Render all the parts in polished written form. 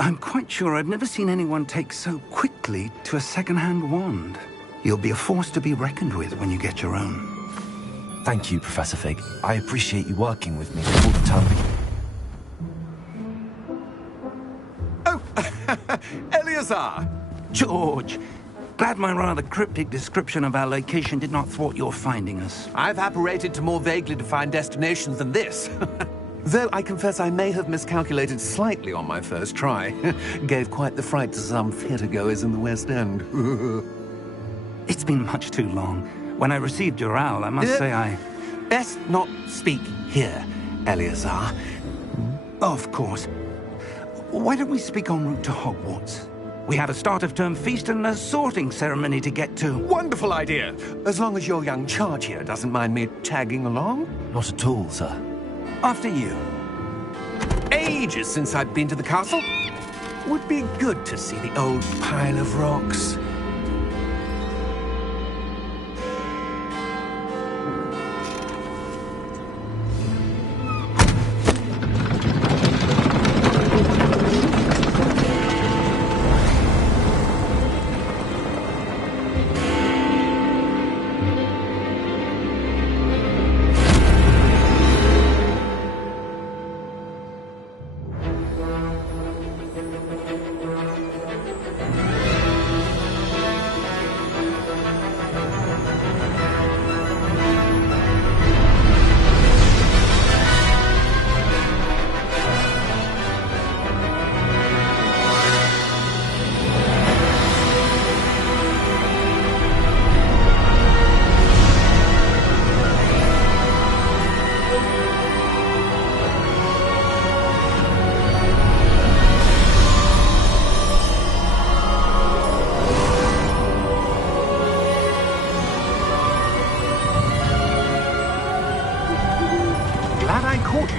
I'm quite sure I've never seen anyone take so quickly to a second-hand wand. You'll be a force to be reckoned with when you get your own. Thank you, Professor Fig. I appreciate you working with me all the time. Oh, Eleazar! George! Glad my rather cryptic description of our location did not thwart your finding us. I've apparated to more vaguely defined destinations than this. Though I confess I may have miscalculated slightly on my first try. Gave quite the fright to some theatregoers in the West End. It's been much too long. When I received your owl, I must say I... Best not speak here, Eleazar. Of course. Why don't we speak en route to Hogwarts? We have a start-of-term feast and a sorting ceremony to get to. Wonderful idea! As long as your young charge here doesn't mind me tagging along. Not at all, sir. After you. Ages since I've been to the castle. Would be good to see the old pile of rocks.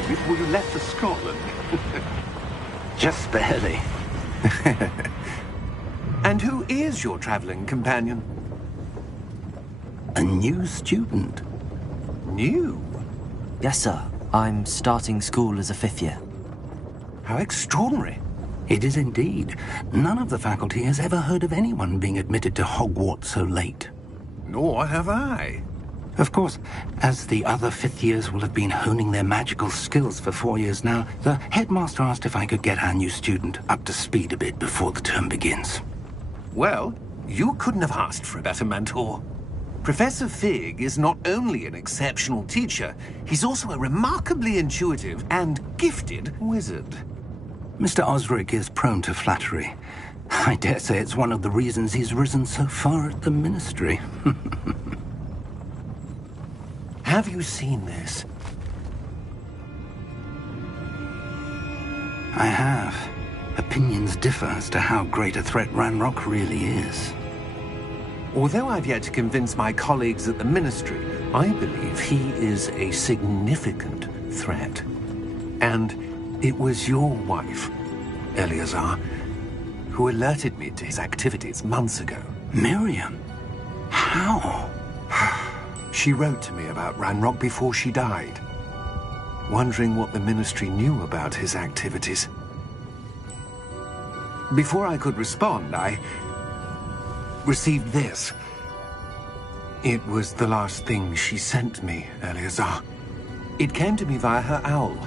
Before you left for Scotland. Just barely. And who is your traveling companion? A new student. New? Yes, sir. I'm starting school as a 5th year. How extraordinary. It is indeed. None of the faculty has ever heard of anyone being admitted to Hogwarts so late. Nor have I. Of course, as the other 5th years will have been honing their magical skills for 4 years now, the headmaster asked if I could get our new student up to speed a bit before the term begins. Well, you couldn't have asked for a better mentor. Professor Fig is not only an exceptional teacher, he's also a remarkably intuitive and gifted wizard. Mr. Osric is prone to flattery. I dare say it's one of the reasons he's risen so far at the Ministry. Have you seen this? I have. Opinions differ as to how great a threat Ranrock really is. Although I've yet to convince my colleagues at the Ministry, I believe he is a significant threat. And it was your wife, Eleazar, who alerted me to his activities months ago. Miriam? How? She wrote to me about Ranrock before she died, wondering what the Ministry knew about his activities. Before I could respond, I received this. It was the last thing she sent me, Eleazar. It came to me via her owl,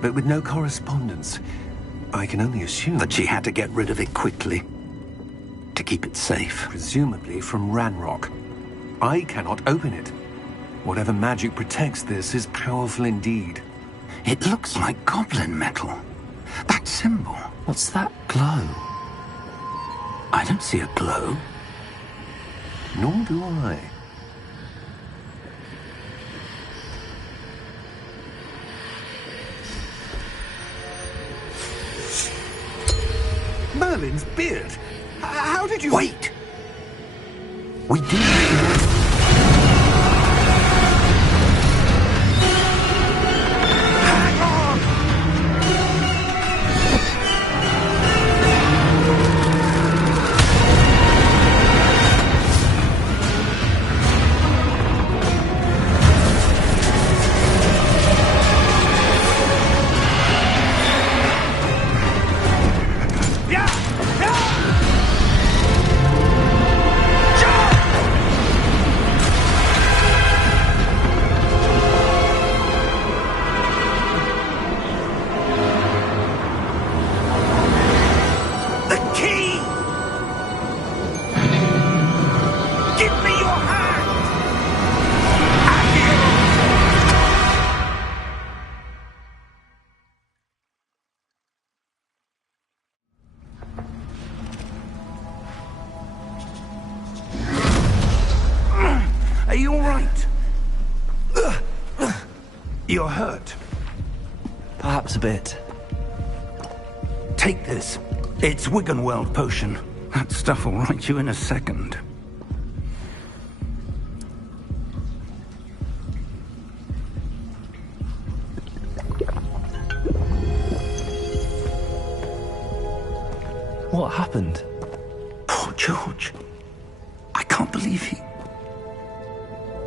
but with no correspondence. I can only assume that she had to get rid of it quickly, to keep it safe. Presumably from Ranrock. I cannot open it. Whatever magic protects this is powerful indeed. It looks like goblin metal. That symbol. What's that glow? I don't see a glow. Nor do I. Merlin's beard. How did you... Wait! We did... Are you all right? You're hurt. Perhaps a bit. Take this. It's Wiggenweld potion. That stuff will right you in a second. What happened? Poor George. I can't believe he...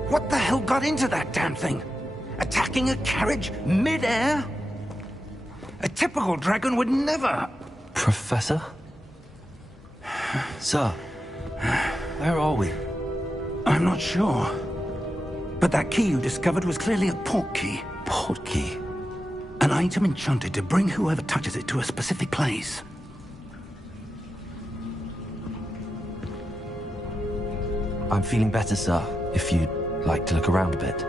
What the hell got into that damn thing? Attacking a carriage mid-air? A typical dragon would never... Professor? Sir, where are we? I'm not sure. But that key you discovered was clearly a port key. Port key? An item enchanted to bring whoever touches it to a specific place. I'm feeling better, sir, if you'd like to look around a bit.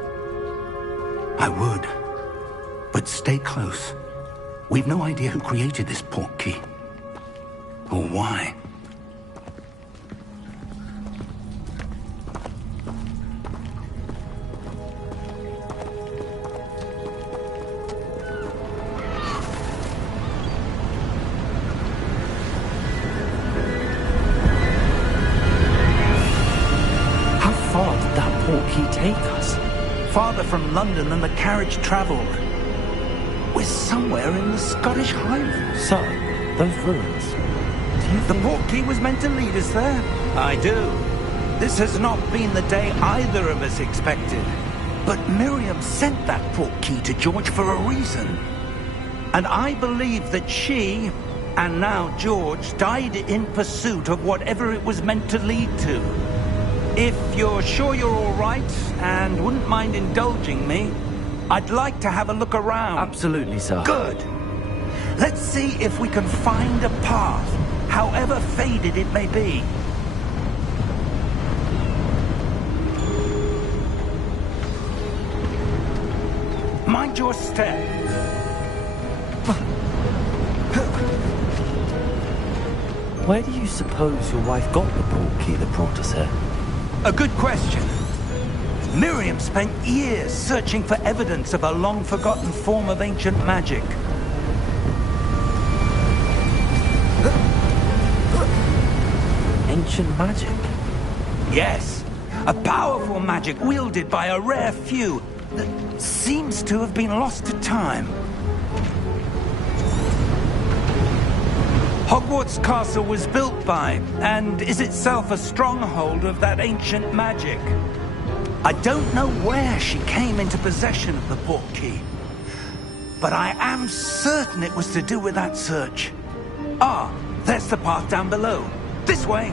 I would. But stay close. We've no idea who created this port key. Or why. How far did that port key take us? Farther from London than the carriage travelled. We're somewhere in the Scottish Highlands. Sir, those ruins. Do you The think... port key was meant to lead us there? I do. This has not been the day either of us expected. But Miriam sent that port key to George for a reason. And I believe that she, and now George, died in pursuit of whatever it was meant to lead to. If you're sure you're all right, and wouldn't mind indulging me, I'd like to have a look around. Absolutely, sir. Good. Let's see if we can find a path, however faded it may be. Mind your step. Where do you suppose your wife got the port key that brought us here? A good question. Miriam spent years searching for evidence of a long-forgotten form of ancient magic. Ancient magic? Yes, a powerful magic wielded by a rare few that seems to have been lost to time. Hogwarts Castle was built by, and is itself a stronghold of that ancient magic. I don't know where she came into possession of the port key, but I am certain it was to do with that search. Ah, there's the path down below. This way.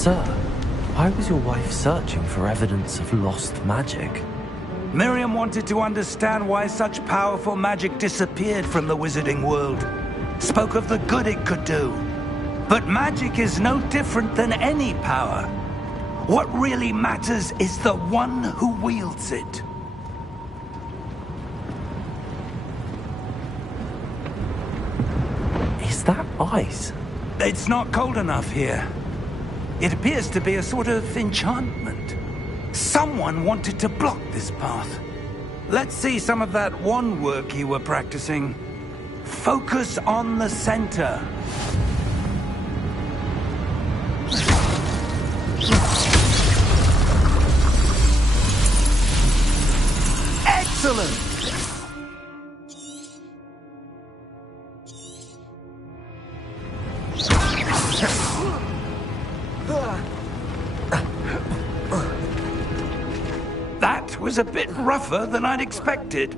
Sir, why was your wife searching for evidence of lost magic? Miriam wanted to understand why such powerful magic disappeared from the wizarding world. Spoke of the good it could do. But magic is no different than any power. What really matters is the one who wields it. Is that ice? It's not cold enough here. It appears to be a sort of enchantment. Someone wanted to block this path. Let's see some of that wand work you were practicing. Focus on the center. Excellent! That was a bit rougher than I'd expected.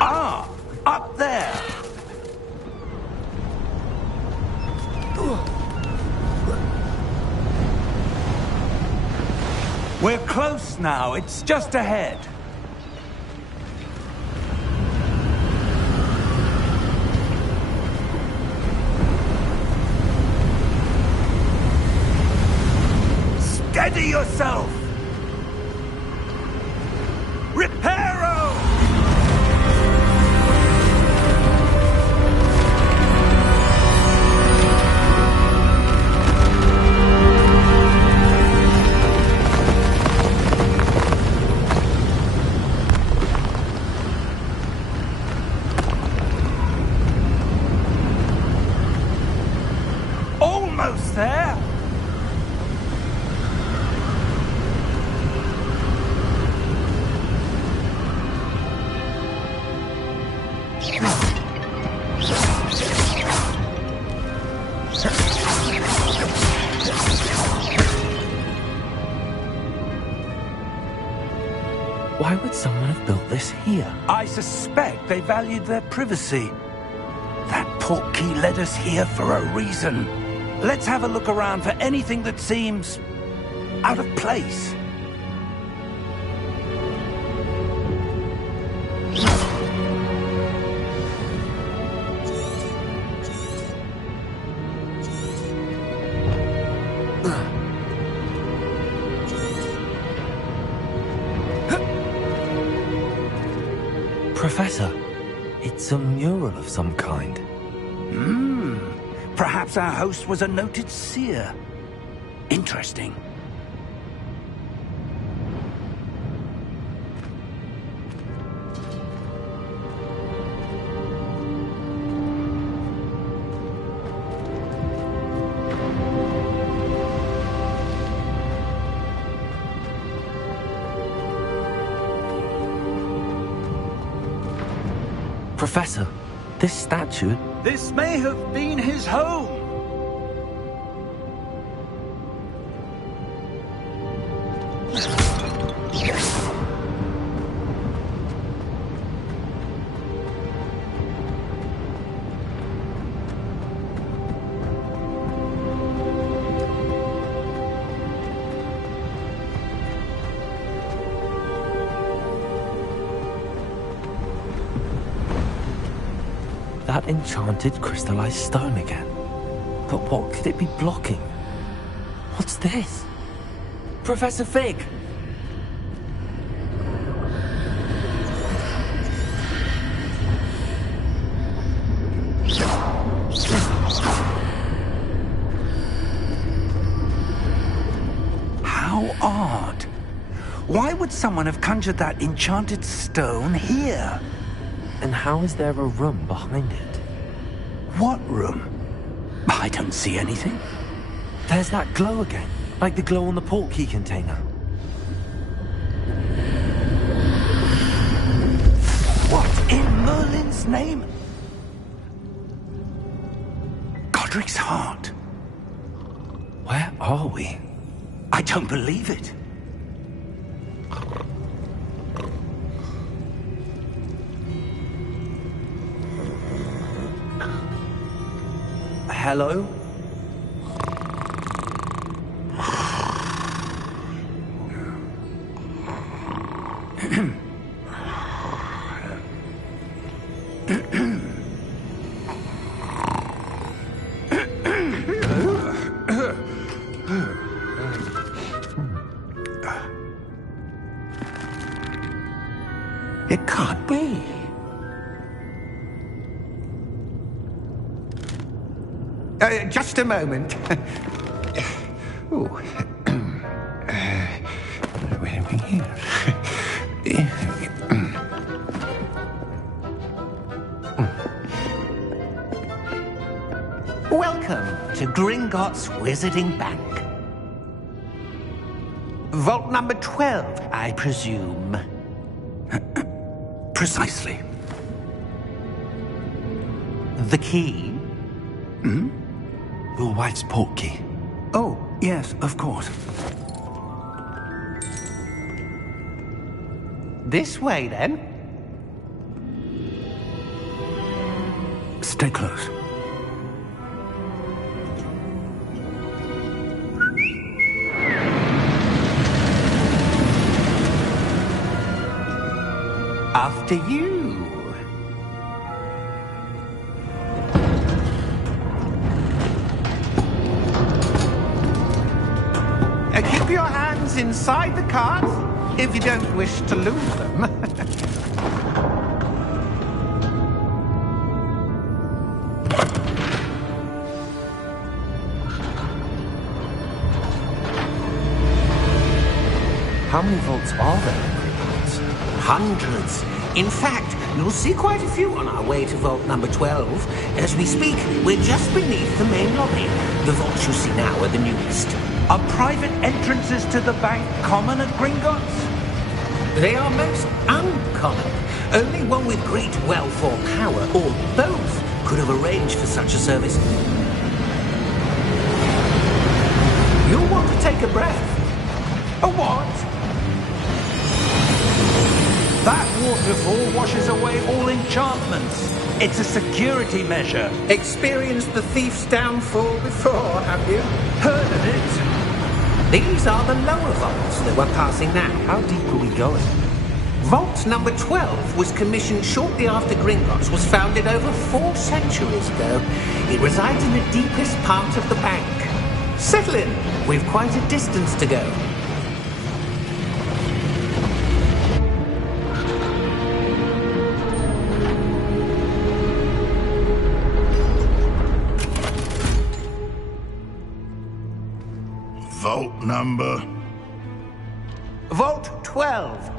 Ah, up there. We're close now. It's just ahead. Steady yourself! Reparo! Almost there! Why would someone have built this here? I suspect they valued their privacy. That portkey led us here for a reason. Let's have a look around for anything that seems out of place. Professor, it's a mural of some kind. Perhaps our host was a noted seer. Interesting. Professor, this statue... This may have been his home. That enchanted crystallized stone again. But what could it be blocking? What's this? Professor Fig! How odd. Why would someone have conjured that enchanted stone here? And how is there a room behind it? What room? I don't see anything. There's that glow again, like the glow on the portkey container. What in Merlin's name? Godric's heart. Where are we? I don't believe it. Hello? It can't be. Just a moment. Ooh. Where are we here? Welcome to Gringotts Wizarding Bank. Vault number 12, I presume. Precisely. The key? Your wife's portkey. Oh, yes, of course. This way, then. Stay close. After you. Keep your hands inside the cart if you don't wish to lose them. How many vaults are there in Gringotts? Hundreds. In fact, you'll see quite a few on our way to vault number 12. As we speak, we're just beneath the main lobby. The vaults you see now are the newest. Are private entrances to the bank common at Gringotts? They are most uncommon. Only one with great wealth or power, or both, could have arranged for such a service. You'll want to take a breath. A what? That waterfall washes away all enchantments. It's a security measure. Experienced the thief's downfall before, have you? Heard of it? These are the lower vaults that we're passing now. How deep are we going? Vault number 12 was commissioned shortly after Gringotts was founded over 4 centuries ago. It resides in the deepest part of the bank. Settle in. We've quite a distance to go. Vault number? Vault 12.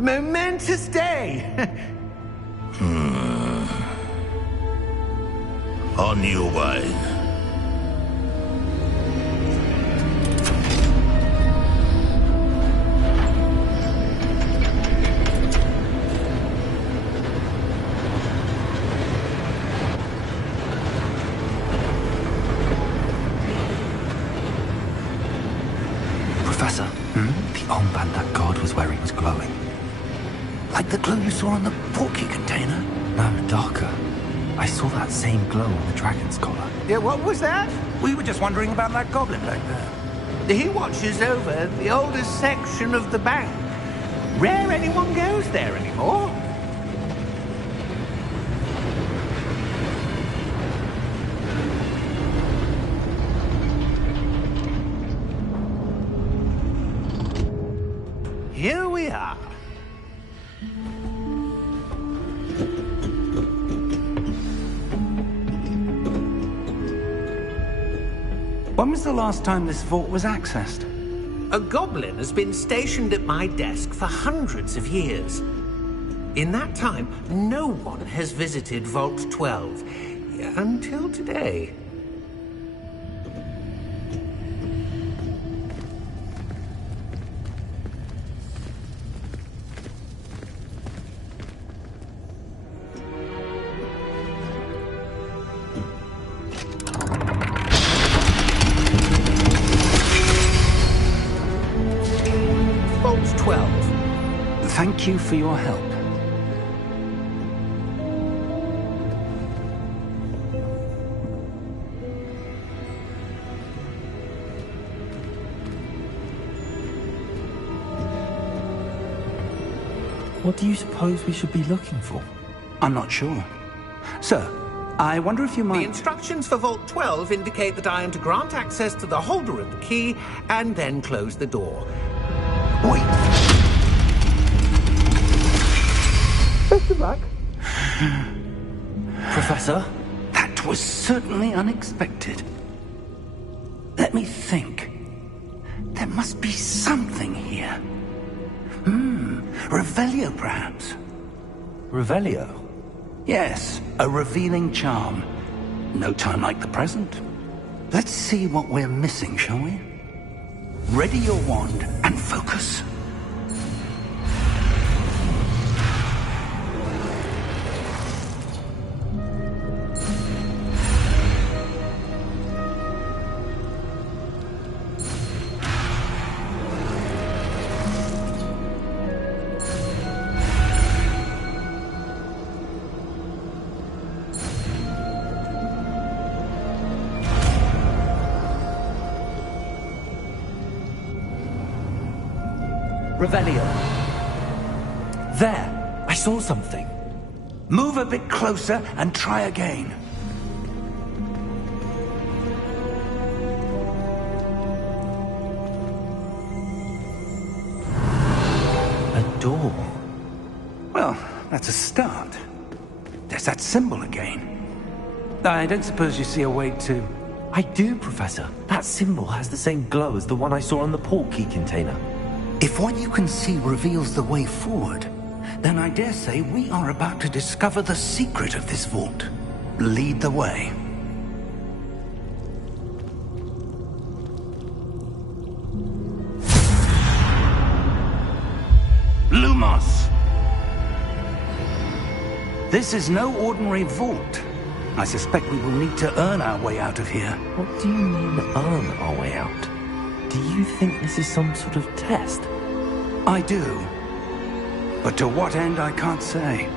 Momentous day. On your way. Professor, the armband that guard was wearing was glowing. Like the glow you saw on the portkey container? No, darker. I saw that same glow on the dragon's collar. Yeah, what was that? We were just wondering about that goblin back there. He watches over the oldest section of the bank. Rare anyone goes there anymore. Here we are. When was the last time this vault was accessed? A goblin has been stationed at my desk for hundreds of years. In that time, no one has visited Vault 12 until today. Thank you for your help. What do you suppose we should be looking for? I'm not sure. Sir, I wonder if you The might... instructions for Vault 12 indicate that I am to grant access to the holder of the key and then close the door. Wait! Professor? That was certainly unexpected. Let me think. There must be something here. Revelio, perhaps? Revelio? Yes, a revealing charm. No time like the present. Let's see what we're missing, shall we? Ready your wand and focus. Revelio. There! I saw something. Move a bit closer and try again. A door. Well, that's a start. There's that symbol again. I don't suppose you see a way to... I do, Professor. That symbol has the same glow as the one I saw on the port key container. If what you can see reveals the way forward, then I dare say we are about to discover the secret of this vault. Lead the way. Lumos! This is no ordinary vault. I suspect we will need to earn our way out of here. What do you mean, earn our way out? Do you think this is some sort of test? I do. But to what end, I can't say.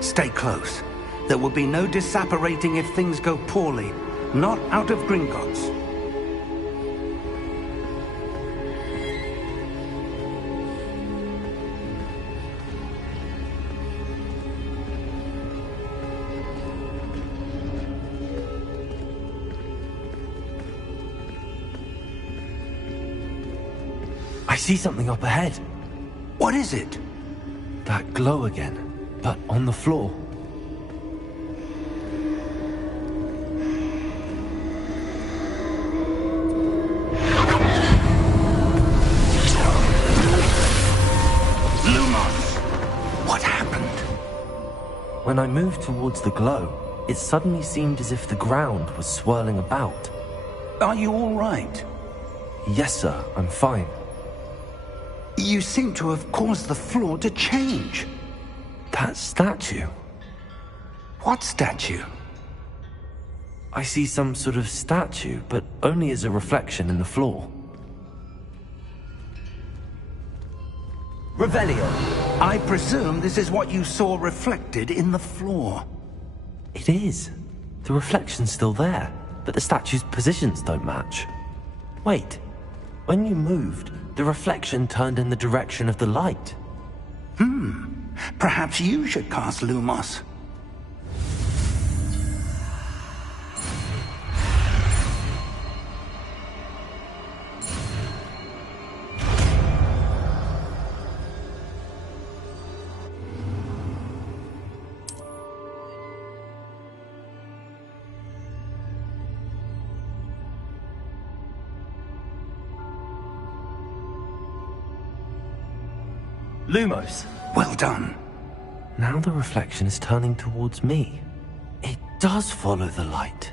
Stay close. There will be no disapparating if things go poorly. Not out of Gringotts. I see something up ahead. What is it? That glow again, but on the floor. Lumos! What happened? When I moved towards the glow, it suddenly seemed as if the ground was swirling about. Are you all right? Yes, sir, I'm fine. You seem to have caused the floor to change. That statue. What statue? I see some sort of statue, but only as a reflection in the floor. Revelio. I presume this is what you saw reflected in the floor. It is. The reflection's still there, but the statue's positions don't match. Wait. When you moved, the reflection turned in the direction of the light. Perhaps you should cast Lumos. Lumos! Well done. Now the reflection is turning towards me. It does follow the light.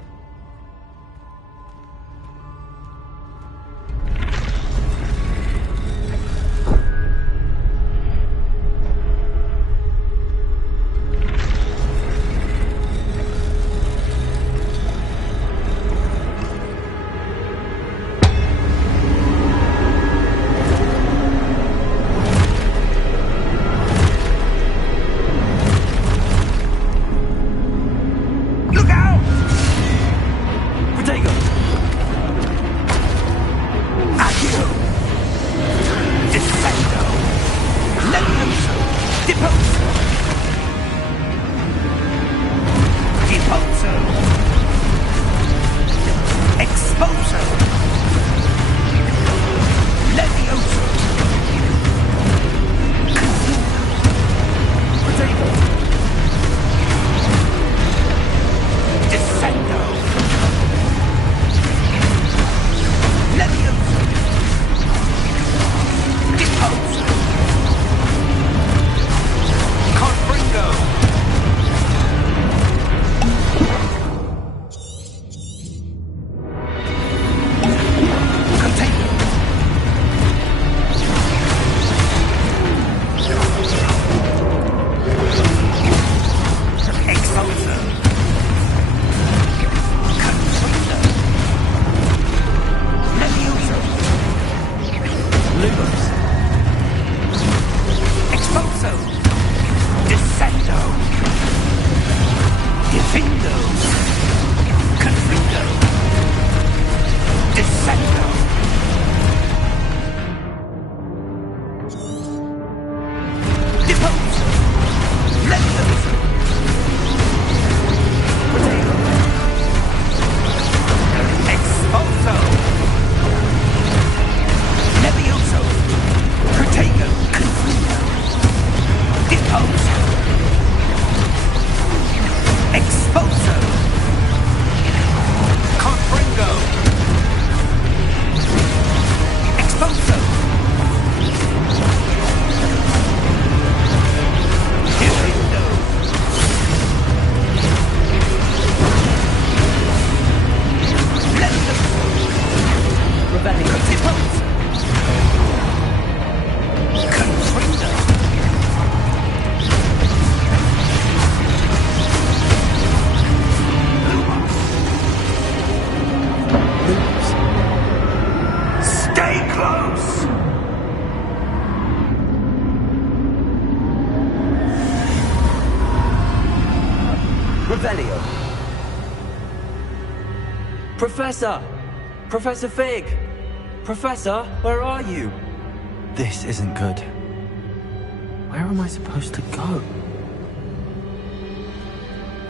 Professor! Professor Fig! Professor, where are you? This isn't good. Where am I supposed to go?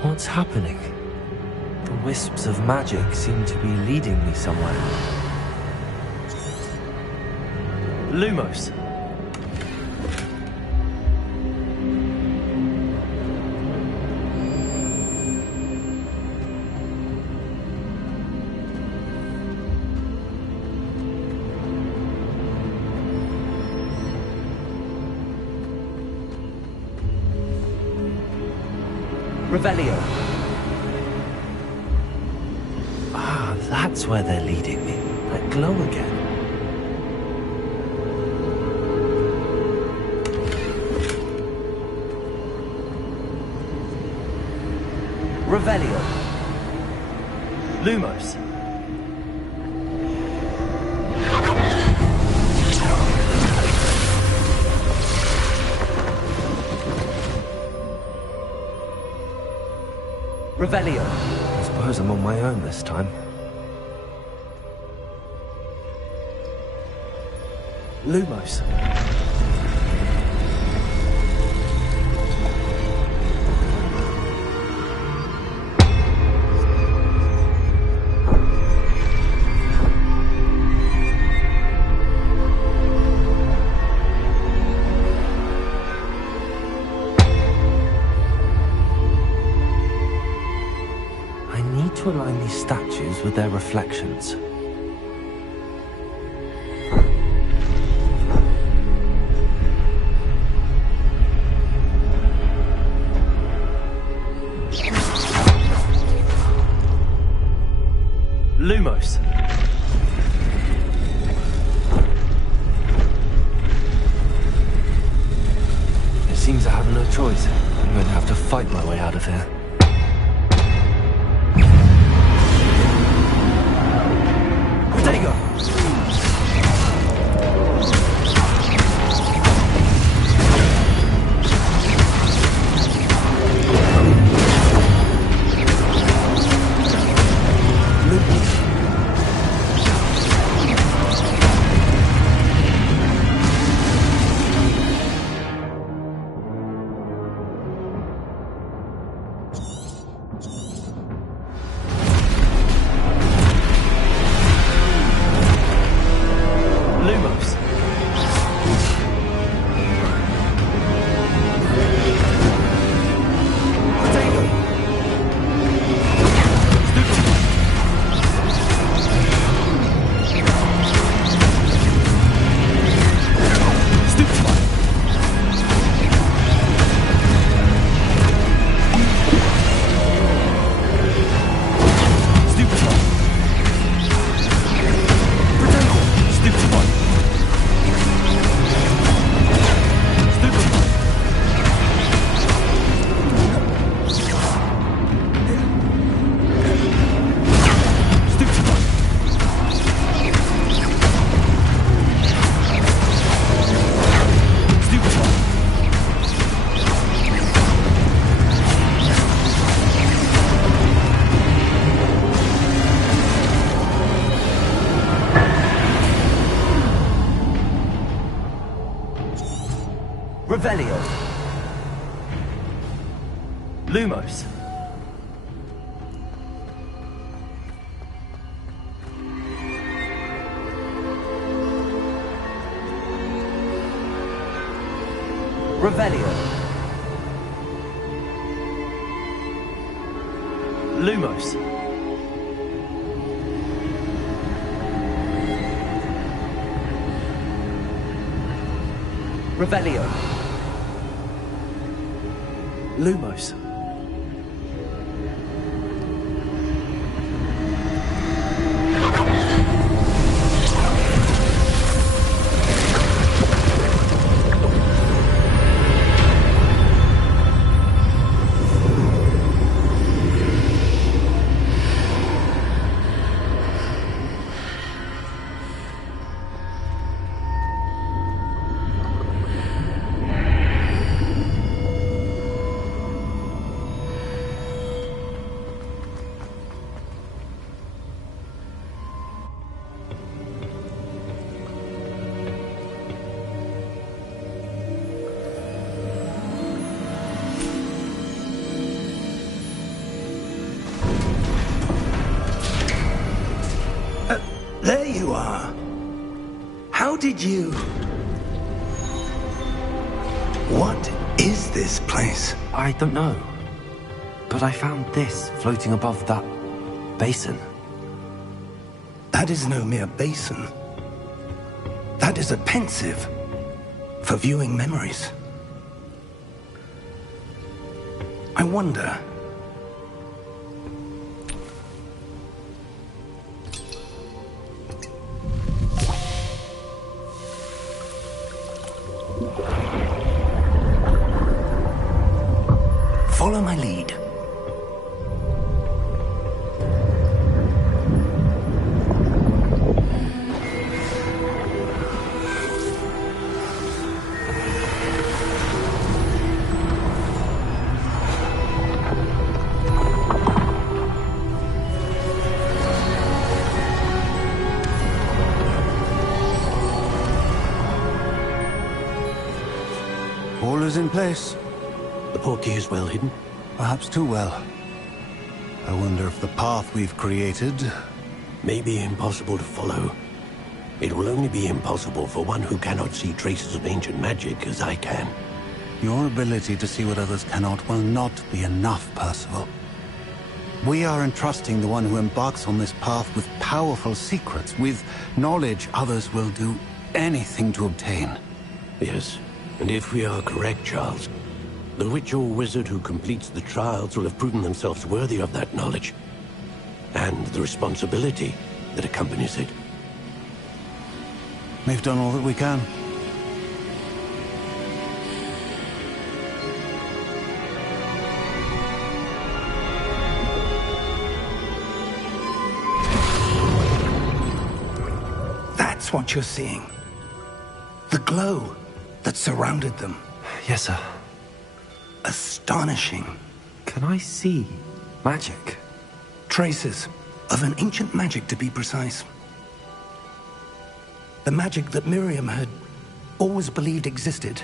What's happening? The wisps of magic seem to be leading me somewhere. Lumos! Revelio. Ah, that's where they're leading me. That glow again. Revelio. Lumos. Revelio. I suppose I'm on my own this time. Lumos. To align these statues with their reflections. Lumos. It seems I have no choice. I'm going to have to fight my way out of here. Revelio. Lumos. Revelio. Lumos. Revelio. Lumos. There you are. How did you... What is this place? I don't know. But I found this floating above that basin. That is no mere basin. That is a pensive for viewing memories. I wonder... Follow my lead. All is in place. The portkey is well hidden. Perhaps too well. I wonder if the path we've created... May be impossible to follow. It will only be impossible for one who cannot see traces of ancient magic as I can. Your ability to see what others cannot will not be enough, Percival. We are entrusting the one who embarks on this path with powerful secrets, with knowledge others will do anything to obtain. Yes, and if we are correct, Charles, the witch or wizard who completes the trials will have proven themselves worthy of that knowledge, and the responsibility that accompanies it. We've done all that we can. That's what you're seeing. The glow that surrounded them. Yes, sir. Astonishing. Can I see magic? Traces of an ancient magic, to be precise. The magic that Miriam had always believed existed,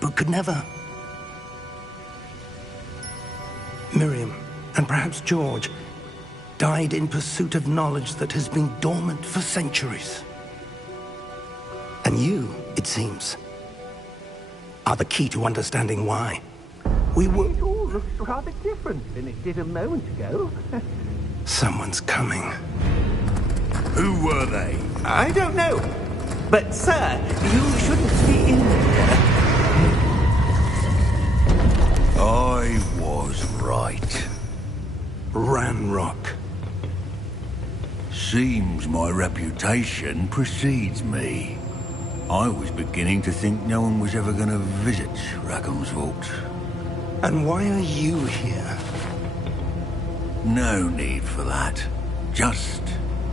but could never. Miriam, and perhaps George, died in pursuit of knowledge that has been dormant for centuries. And you, it seems, are the key to understanding why. We were... It all looks rather different than it did a moment ago. Someone's coming. Who were they? I don't know. But, sir, you shouldn't be in there. I was right. Ranrock. Seems my reputation precedes me. I was beginning to think no one was ever going to visit Rackham's Vault. And why are you here? No need for that. Just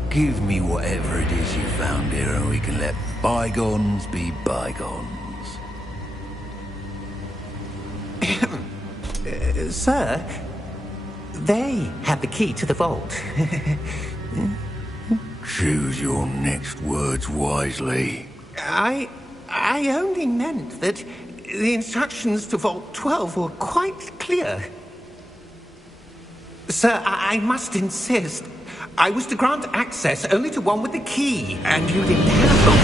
give me whatever it is you found here and we can let bygones be bygones. Sir, they have the key to the vault. Choose your next words wisely. I only meant that the instructions to Vault 12 were quite clear. Sir, I must insist. I was to grant access only to one with the key, and you didn't have them.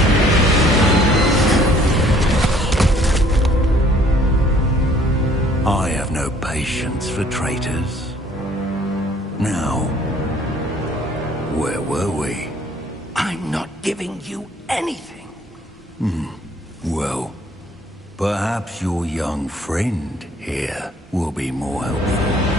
I have no patience for traitors. Now, where were we? I'm not giving you anything. Well, perhaps your young friend here will be more helpful.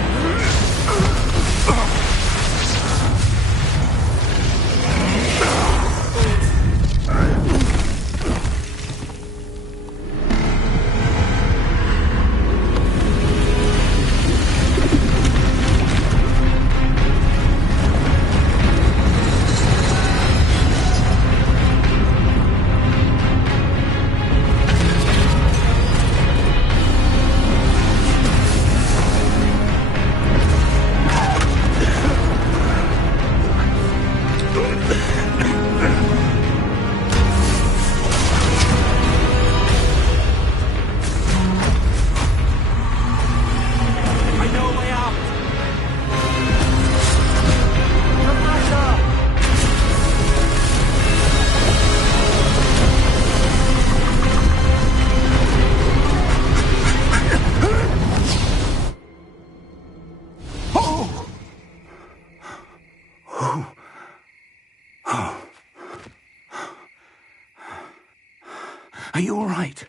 Are you all right?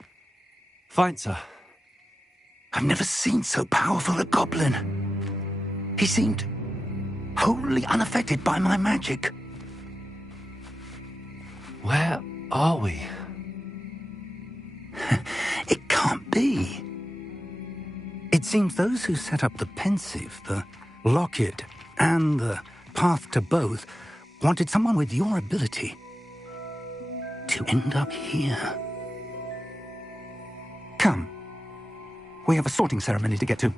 Fine, sir. I've never seen so powerful a goblin. He seemed wholly unaffected by my magic. Where are we? It can't be. It seems those who set up the Pensieve, the Locket, and the Path to Both wanted someone with your ability to end up here. Come. We have a sorting ceremony to get to.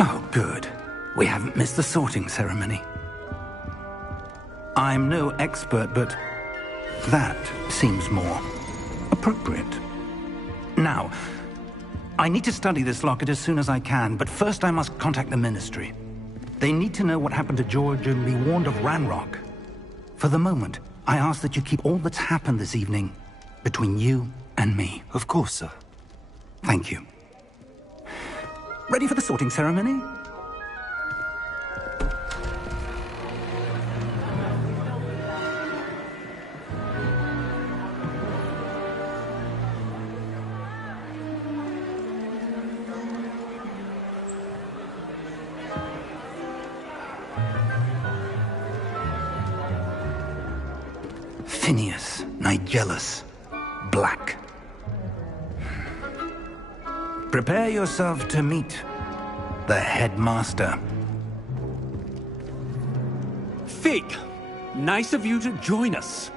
Oh, good. We haven't missed the sorting ceremony. I'm no expert, but that seems more appropriate. Now, I need to study this locket as soon as I can, but first I must contact the Ministry. They need to know what happened to George and be warned of Ranrock. For the moment, I ask that you keep all that's happened this evening between you and me. Of course, sir. Thank you. Ready for the sorting ceremony? Phineas Nigellus Black. Prepare yourself to meet the headmaster. Fig, nice of you to join us.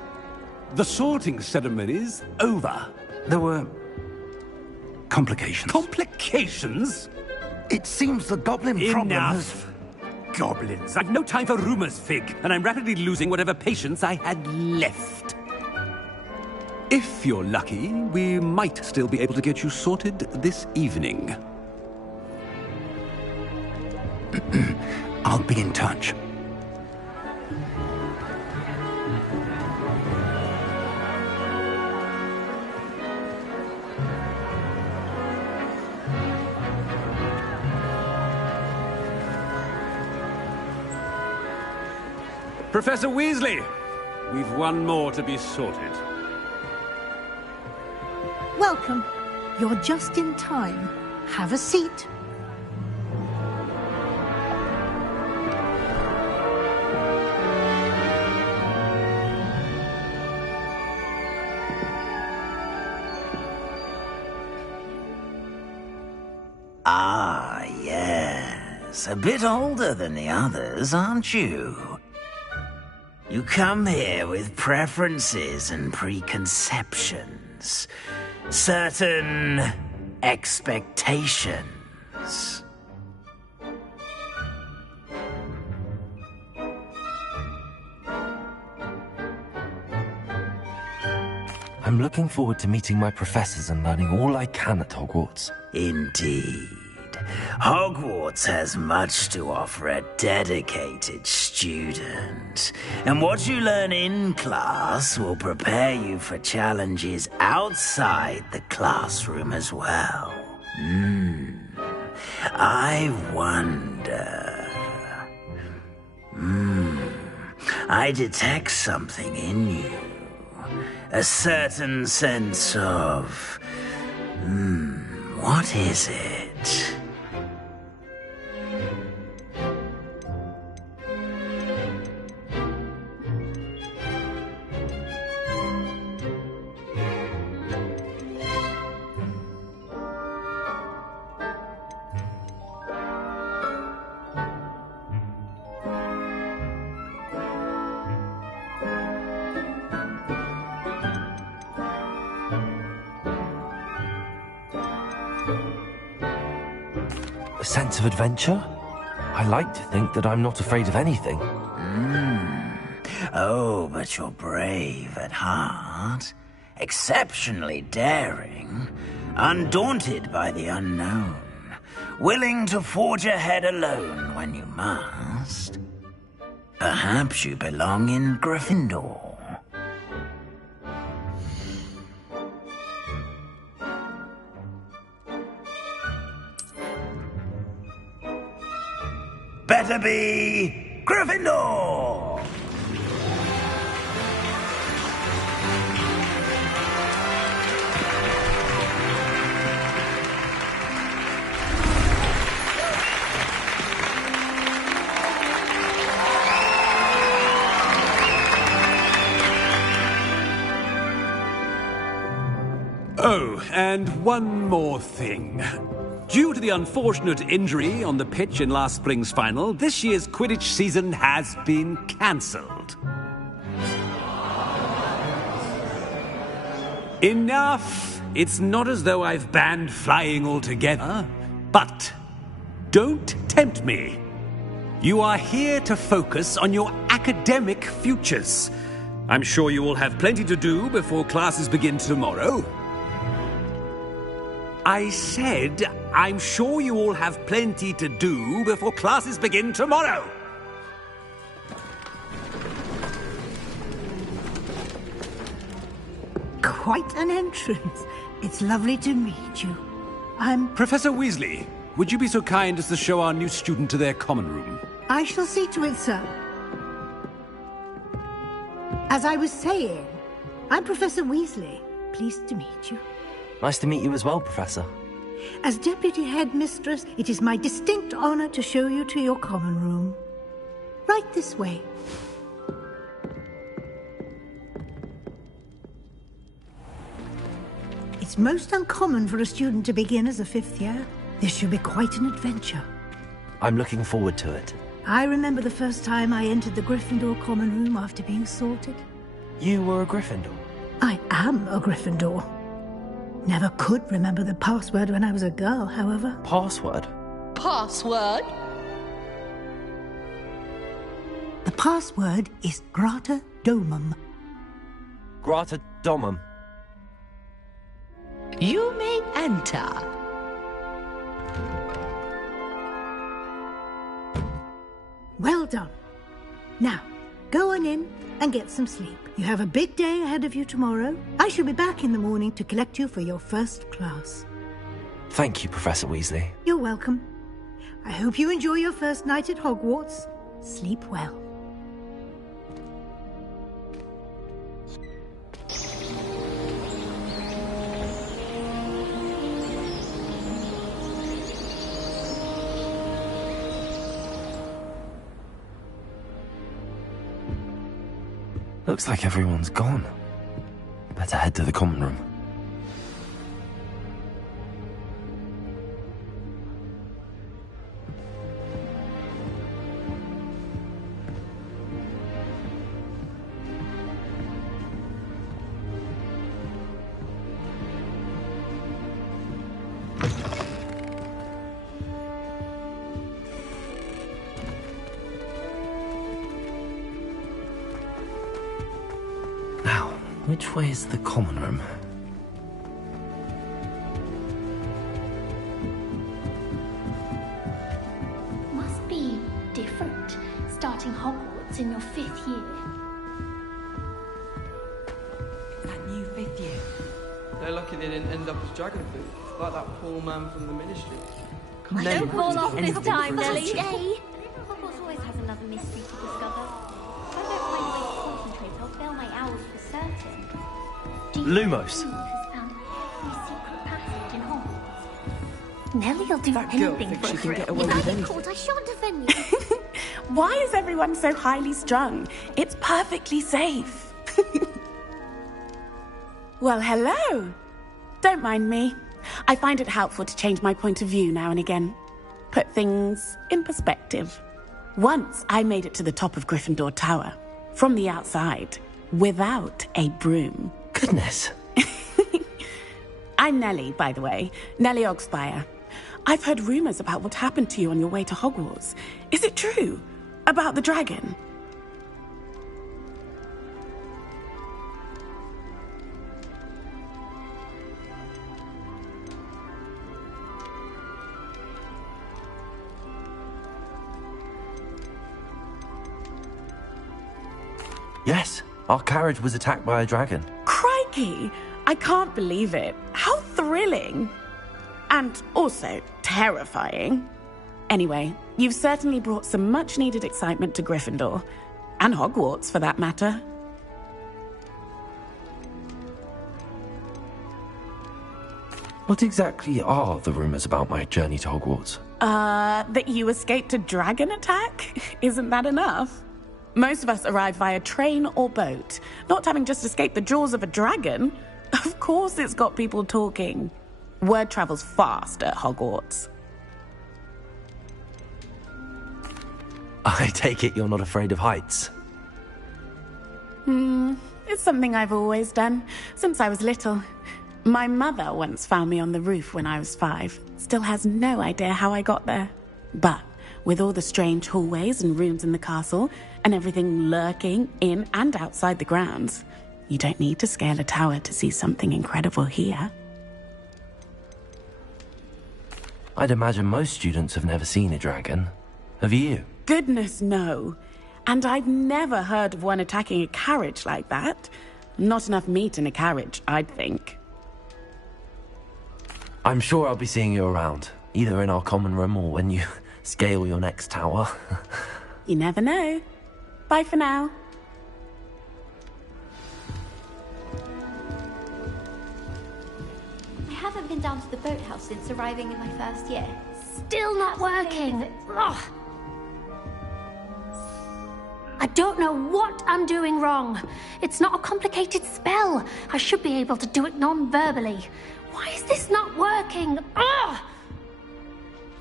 The sorting ceremony's over. There were complications. Complications? It seems the goblin problem has... Enough. Goblins. I've no time for rumors, Fig, and I'm rapidly losing whatever patience I had left. If you're lucky, we might still be able to get you sorted this evening. I'll be in touch. Professor Weasley, we've one more to be sorted. Welcome. You're just in time. Have a seat. Ah, yes. A bit older than the others, aren't you? You come here with preferences and preconceptions. Certain expectations. I'm looking forward to meeting my professors and learning all I can at Hogwarts. Indeed. Hogwarts has much to offer a dedicated student. And what you learn in class will prepare you for challenges outside the classroom as well. I wonder... I detect something in you. A certain sense of... what is it? A sense of adventure? I like to think that I'm not afraid of anything. Oh, but you're brave at heart. Exceptionally daring. Undaunted by the unknown. Willing to forge ahead alone when you must. Perhaps you belong in Gryffindor. Better be Gryffindor! Oh, and one more thing. Due to the unfortunate injury on the pitch in last spring's final, this year's Quidditch season has been cancelled. Enough! It's not as though I've banned flying altogether, but don't tempt me. You are here to focus on your academic futures. I'm sure you will have plenty to do before classes begin tomorrow. I said, I'm sure you all have plenty to do before classes begin tomorrow. Quite an entrance. It's lovely to meet you. I'm... Professor Weasley, would you be so kind as to show our new student to their common room? I shall see to it, sir. As I was saying, I'm Professor Weasley. Pleased to meet you. Nice to meet you as well, Professor. As Deputy Headmistress, it is my distinct honor to show you to your common room. Right this way. It's most uncommon for a student to begin as a fifth year. This should be quite an adventure. I'm looking forward to it. I remember the first time I entered the Gryffindor common room after being sorted. You were a Gryffindor? I am a Gryffindor. Never could remember the password when I was a girl, however. Password? Password? The password is Grata Domum. Grata Domum. You may enter. Well done. Now, go on in and get some sleep. You have a big day ahead of you tomorrow. I shall be back in the morning to collect you for your first class. Thank you, Professor Weasley. You're welcome. I hope you enjoy your first night at Hogwarts. Sleep well. Looks like everyone's gone. Better head to the common room. Which way is the common room? Must be different, starting Hogwarts in your 5th year. That new 5th year. They're lucky they didn't end up as Dragonflight, like that poor man from the Ministry. Don't fall off this time, Lily. Hogwarts always has another mystery to discover. I don't mind Lumos. Nellie'll do That girl anything thinks for she a can thrill. get away with Without anything. court, I shan't offend you. Why is everyone so highly strung? It's perfectly safe. Well, hello. Don't mind me. I find it helpful to change my point of view now and again. Put things in perspective. Once I made it to the top of Gryffindor Tower, from the outside, without a broom. Goodness. I'm Nellie, by the way. Nellie Ogspire. I've heard rumors about what happened to you on your way to Hogwarts. Is it true? About the dragon? Yes, our carriage was attacked by a dragon. Crikey! I can't believe it. How thrilling! And also terrifying. Anyway, you've certainly brought some much-needed excitement to Gryffindor. And Hogwarts, for that matter. What exactly are the rumors about my journey to Hogwarts? That you escaped a dragon attack? Isn't that enough? Most of us arrive via train or boat, not having just escaped the jaws of a dragon. Of course it's got people talking. Word travels fast at Hogwarts. I take it you're not afraid of heights. It's something I've always done, since I was little. My mother once found me on the roof when I was 5. Still has no idea how I got there. But with all the strange hallways and rooms in the castle, and everything lurking in and outside the grounds, you don't need to scale a tower to see something incredible here. I'd imagine most students have never seen a dragon. Have you? Goodness, no. And I've never heard of one attacking a carriage like that. Not enough meat in a carriage, I'd think. I'm sure I'll be seeing you around, either in our common room or when you scale your next tower. You never know. Bye for now. I haven't been down to the boathouse since arriving in my first year. Still not working. Ugh. I don't know what I'm doing wrong. It's not a complicated spell. I should be able to do it non-verbally. Why is this not working? Ugh!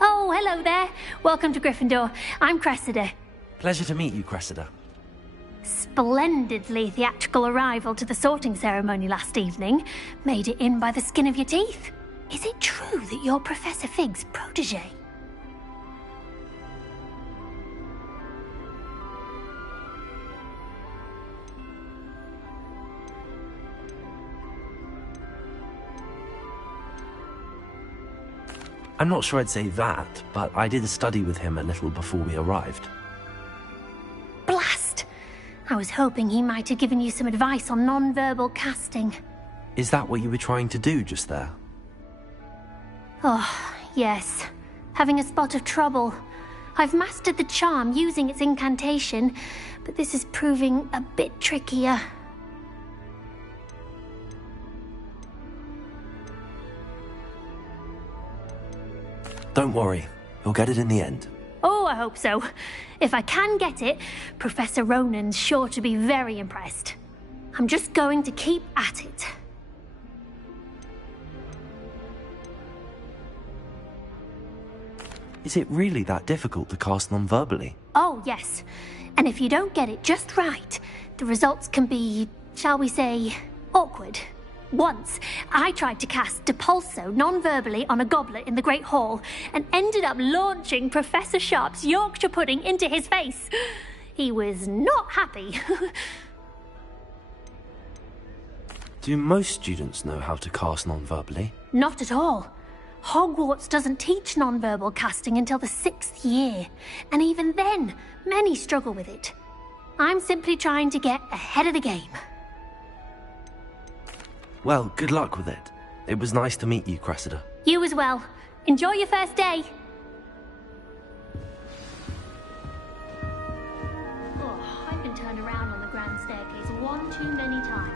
Oh, hello there. Welcome to Gryffindor. I'm Cressida. Pleasure to meet you, Cressida. Splendidly theatrical arrival to the sorting ceremony last evening. Made it in by the skin of your teeth. Is it true that you're Professor Fig's protege? I'm not sure I'd say that, but I did study with him a little before we arrived. Blast! I was hoping he might have given you some advice on non-verbal casting. Is that what you were trying to do just there? Oh, yes. Having a spot of trouble. I've mastered the charm using its incantation, but this is proving a bit trickier. Don't worry, you'll get it in the end. Oh, I hope so. If I can get it, Professor Ronan's sure to be very impressed. I'm just going to keep at it. Is it really that difficult to cast non-verbally? Oh, yes. And if you don't get it just right, the results can be, shall we say, awkward. Once, I tried to cast Depulso non-verbally on a goblet in the Great Hall and ended up launching Professor Sharp's Yorkshire pudding into his face. He was not happy. Do most students know how to cast non-verbally? Not at all. Hogwarts doesn't teach non-verbal casting until the 6th year, and even then, many struggle with it. I'm simply trying to get ahead of the game. Well, good luck with it. It was nice to meet you, Cressida. You as well. Enjoy your first day. Oh, I've been turned around on the grand staircase one too many times.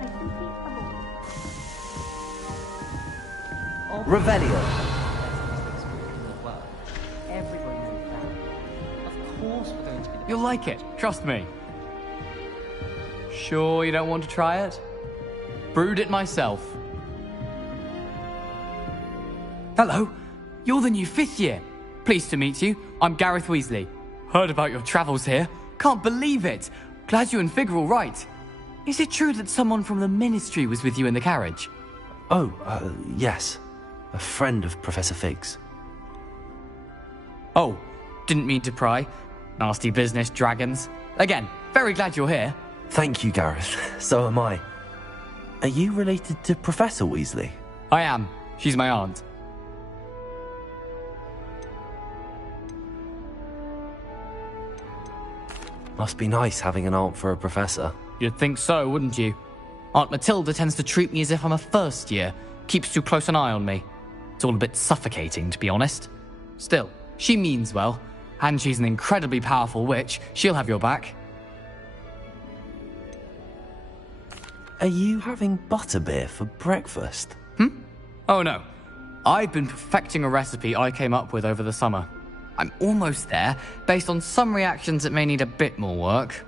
I simply avoid Revelio. Everybody knows that. Of course we're going to be... You'll like it, trust me. Sure you don't want to try it? Brewed it myself. Hello, you're the new 5th year. Pleased to meet you. I'm Gareth Weasley. Heard about your travels here. Can't believe it. Glad you and Fig are all right. Is it true that someone from the Ministry was with you in the carriage? Oh, yes. A friend of Professor Fig's. Oh, didn't mean to pry. Nasty business, dragons. Again, very glad you're here. Thank you, Gareth. So am I. Are you related to Professor Weasley? I am. She's my aunt. Must be nice having an aunt for a professor. You'd think so, wouldn't you? Aunt Matilda tends to treat me as if I'm a first year. Keeps too close an eye on me. It's all a bit suffocating, to be honest. Still, she means well. And she's an incredibly powerful witch. She'll have your back. Are you having butterbeer for breakfast? Oh no. I've been perfecting a recipe I came up with over the summer. I'm almost there, based on some reactions that may need a bit more work.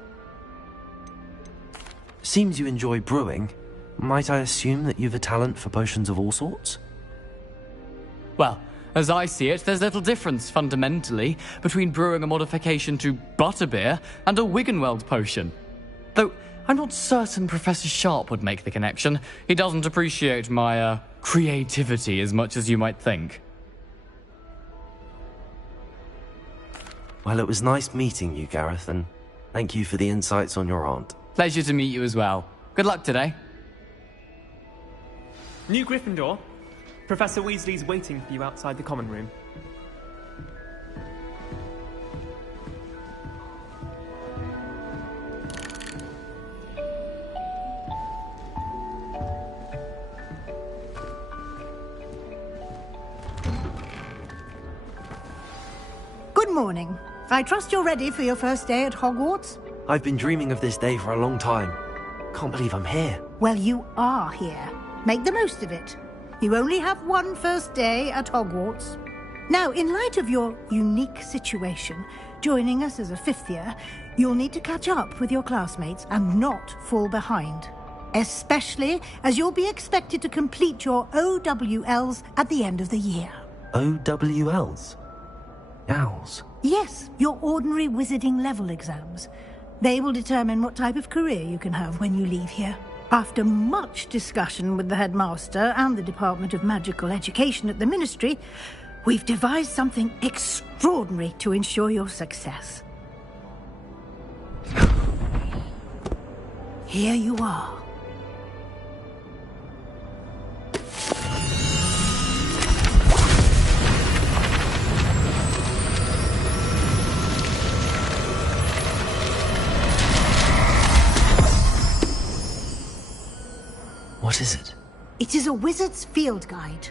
Seems you enjoy brewing. Might I assume that you've a talent for potions of all sorts? Well, as I see it, there's little difference, fundamentally, between brewing a modification to butterbeer and a Wiggenweld potion. Though, I'm not certain Professor Sharp would make the connection. He doesn't appreciate my, creativity as much as you might think. Well, it was nice meeting you, Gareth, and thank you for the insights on your aunt. Pleasure to meet you as well. Good luck today. New Gryffindor. Professor Weasley's waiting for you outside the common room. Good morning. I trust you're ready for your first day at Hogwarts? I've been dreaming of this day for a long time. Can't believe I'm here. Well, you are here. Make the most of it. You only have one first day at Hogwarts. Now, in light of your unique situation, joining us as a 5th year, you'll need to catch up with your classmates and not fall behind. Especially as you'll be expected to complete your OWLs at the end of the year. OWLs? Owls? Yes, your ordinary wizarding level exams. They will determine what type of career you can have when you leave here. After much discussion with the headmaster and the Department of Magical Education at the Ministry, we've devised something extraordinary to ensure your success. Here you are. What is it? It is a wizard's field guide.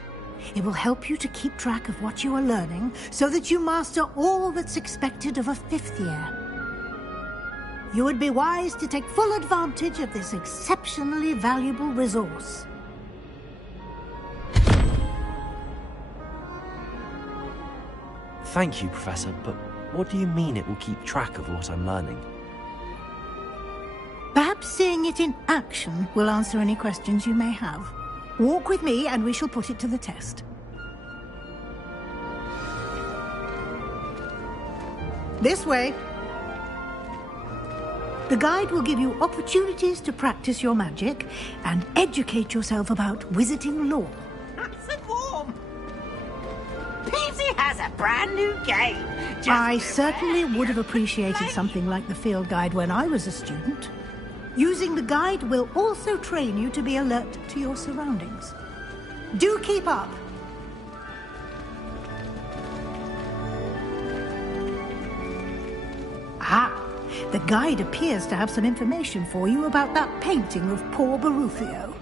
It will help you to keep track of what you are learning so that you master all that's expected of a 5th year. You would be wise to take full advantage of this exceptionally valuable resource. Thank you, Professor, but what do you mean it will keep track of what I'm learning? Perhaps seeing it in action will answer any questions you may have. Walk with me and we shall put it to the test. This way. The guide will give you opportunities to practice your magic and educate yourself about wizarding lore. Nice and warm. Peasy has a brand new game. I certainly would have appreciated something like the field guide when I was a student. Using the guide will also train you to be alert to your surroundings. Do keep up. Ah, the guide appears to have some information for you about that painting of poor Baruthio.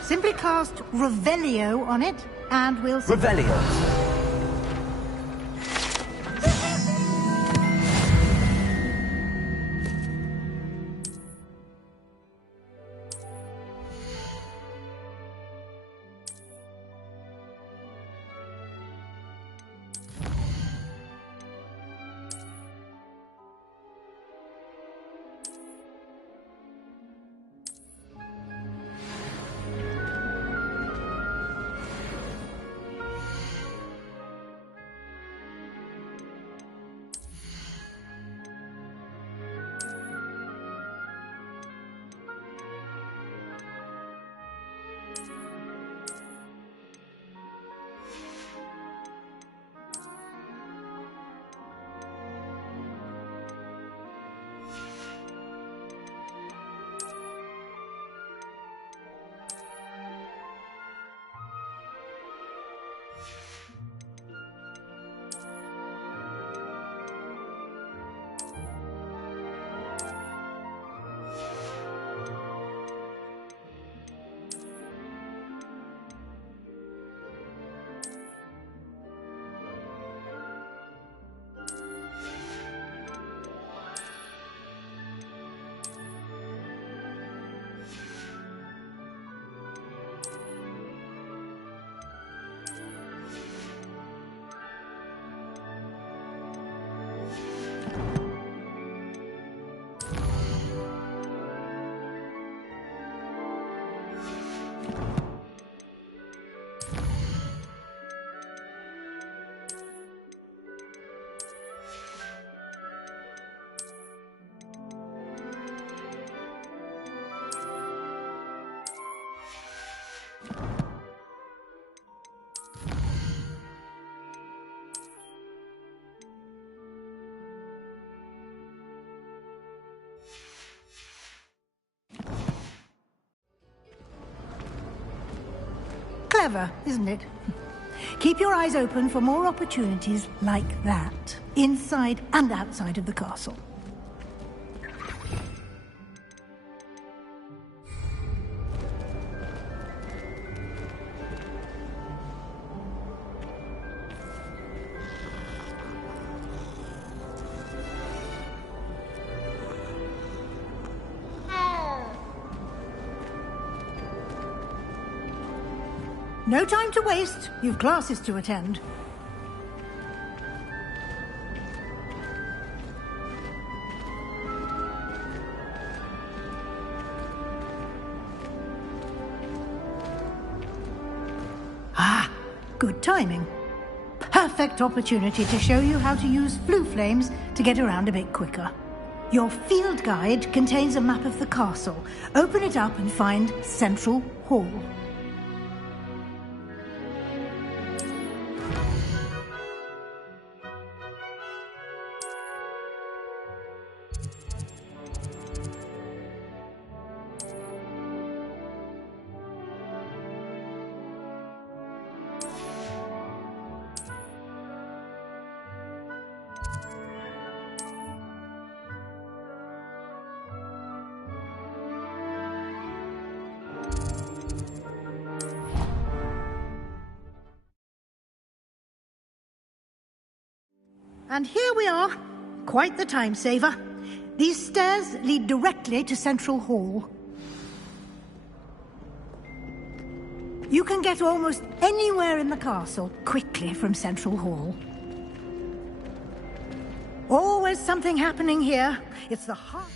Simply cast Revelio on it, and we'll see. Revelio. Clever, isn't it? Keep your eyes open for more opportunities like that, inside and outside of the castle. No time to waste. You've classes to attend. Ah, good timing. Perfect opportunity to show you how to use flue flames to get around a bit quicker. Your field guide contains a map of the castle. Open it up and find Central Hall. And here we are. Quite the time saver. These stairs lead directly to Central Hall. You can get almost anywhere in the castle quickly from Central Hall. Always something happening here. It's the heart.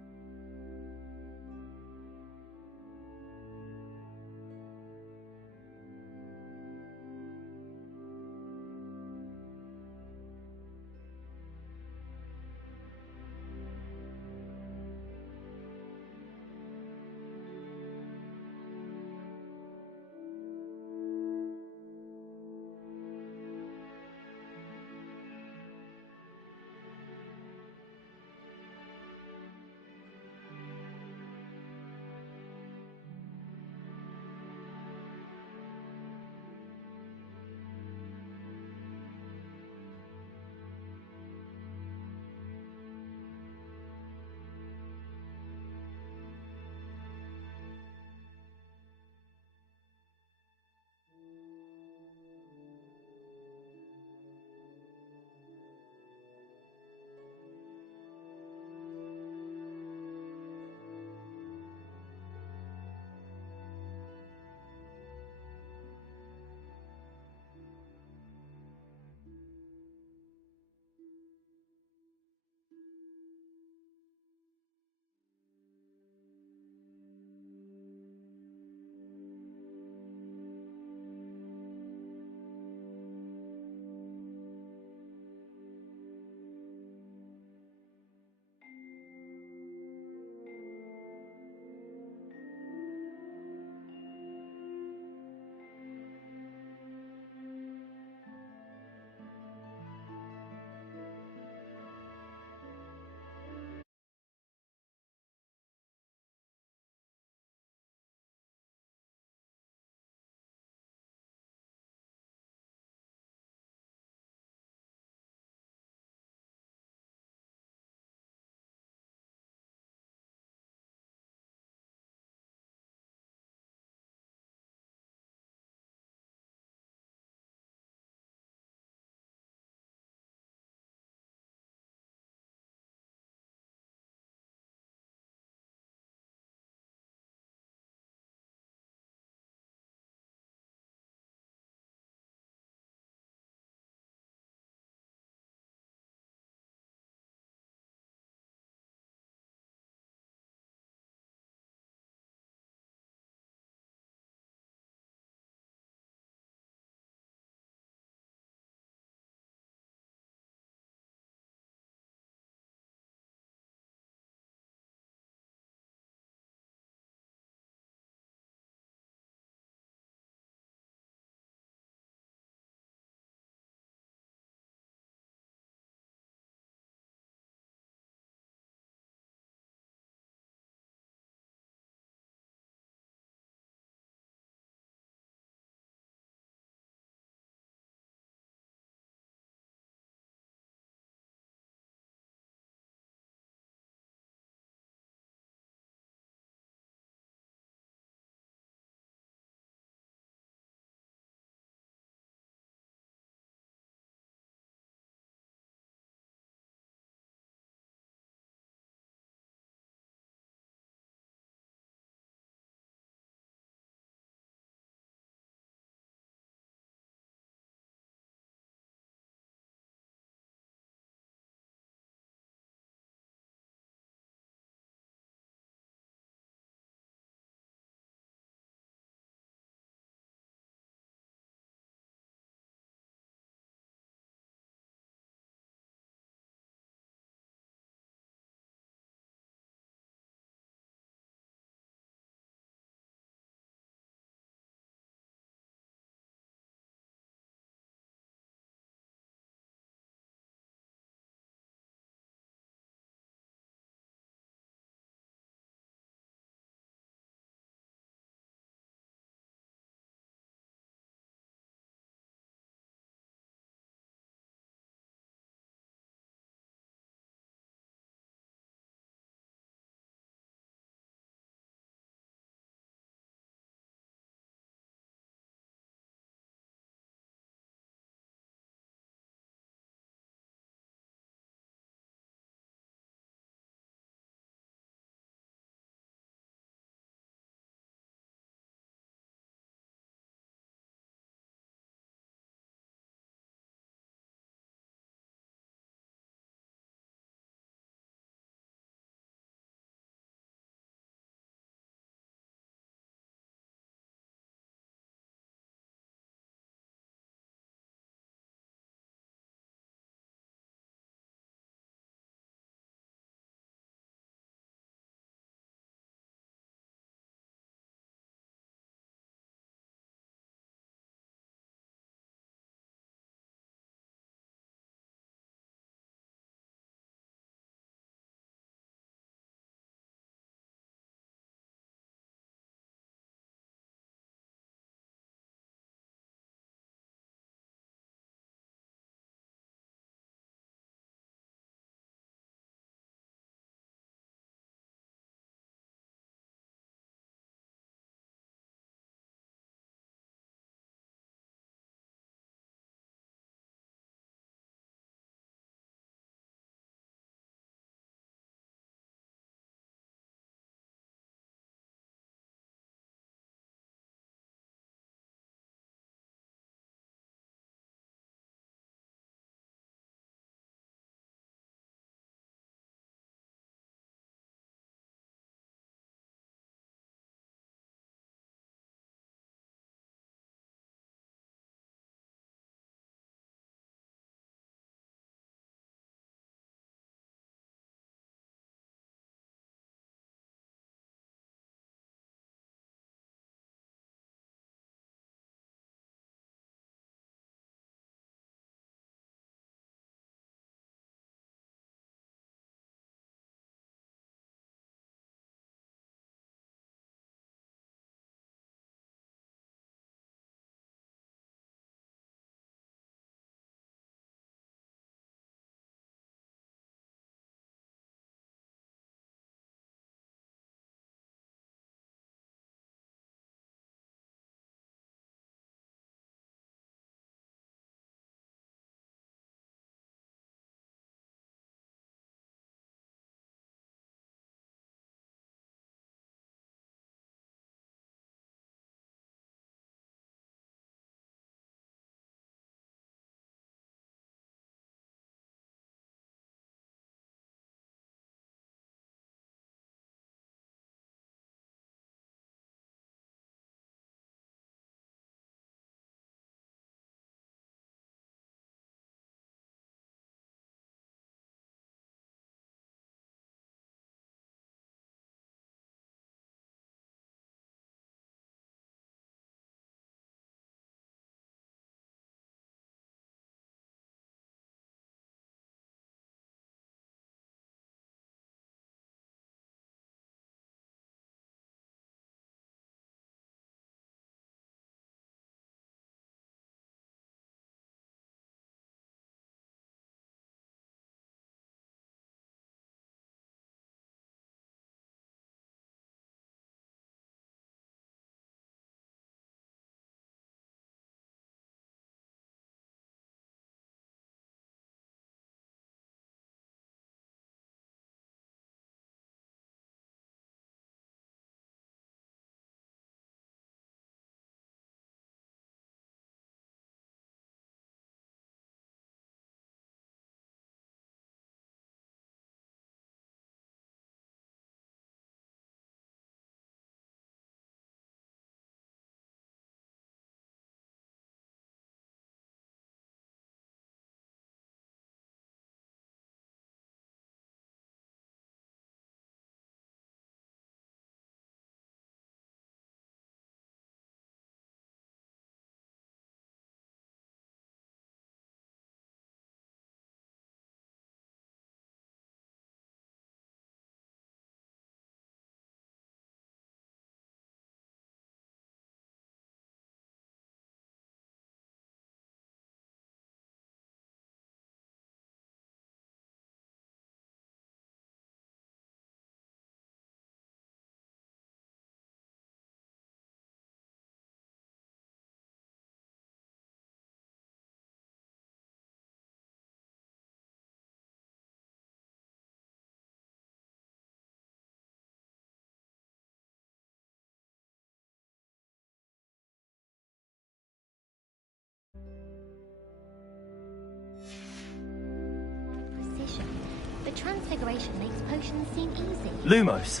transfiguration makes potions seem easy. Lumos.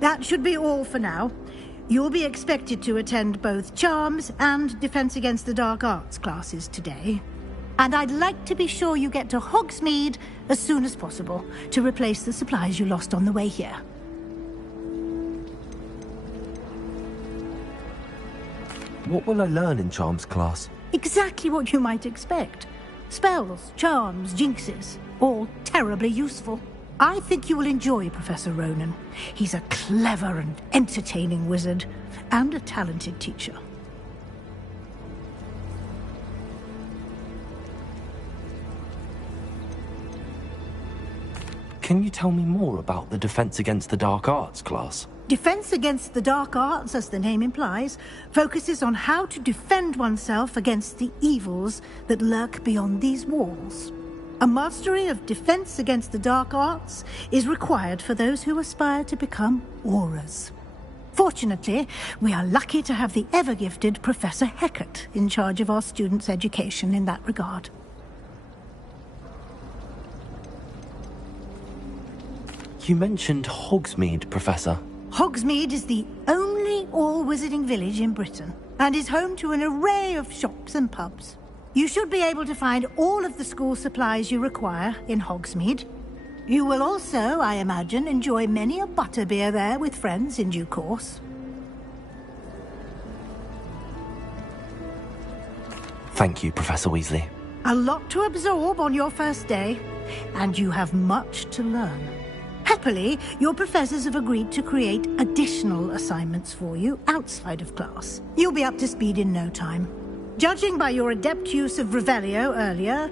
That should be all for now. You'll be expected to attend both Charms and Defense Against the Dark Arts classes today. And I'd like to be sure you get to Hogsmeade as soon as possible to replace the supplies you lost on the way here. What will I learn in Charms class? Exactly what you might expect. Spells, charms, jinxes, all terribly useful. I think you will enjoy Professor Ronan. He's a clever and entertaining wizard, and a talented teacher. Can you tell me more about the Defense Against the Dark Arts class? Defense Against the Dark Arts, as the name implies, focuses on how to defend oneself against the evils that lurk beyond these walls. A mastery of Defense Against the Dark Arts is required for those who aspire to become Aurors. Fortunately, we are lucky to have the ever-gifted Professor Hecat in charge of our students' education in that regard. You mentioned Hogsmeade, Professor. Hogsmeade is the only all-wizarding village in Britain, and is home to an array of shops and pubs. You should be able to find all of the school supplies you require in Hogsmeade. You will also, I imagine, enjoy many a butterbeer there with friends in due course. Thank you, Professor Weasley. A lot to absorb on your first day, and you have much to learn. Happily, your professors have agreed to create additional assignments for you outside of class. You'll be up to speed in no time. Judging by your adept use of Revelio earlier,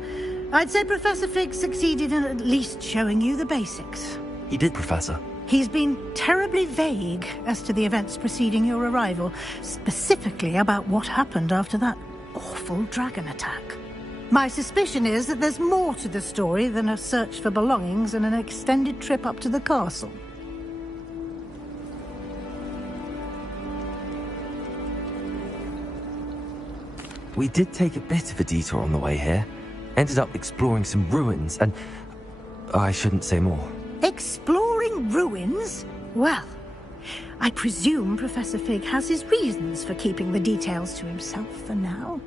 I'd say Professor Fig succeeded in at least showing you the basics. He did, Professor. He's been terribly vague as to the events preceding your arrival, specifically about what happened after that awful dragon attack. My suspicion is that there's more to the story than a search for belongings and an extended trip up to the castle. We did take a bit of a detour on the way here. Ended up exploring some ruins and... I shouldn't say more. Exploring ruins? Well, I presume Professor Fig has his reasons for keeping the details to himself for now.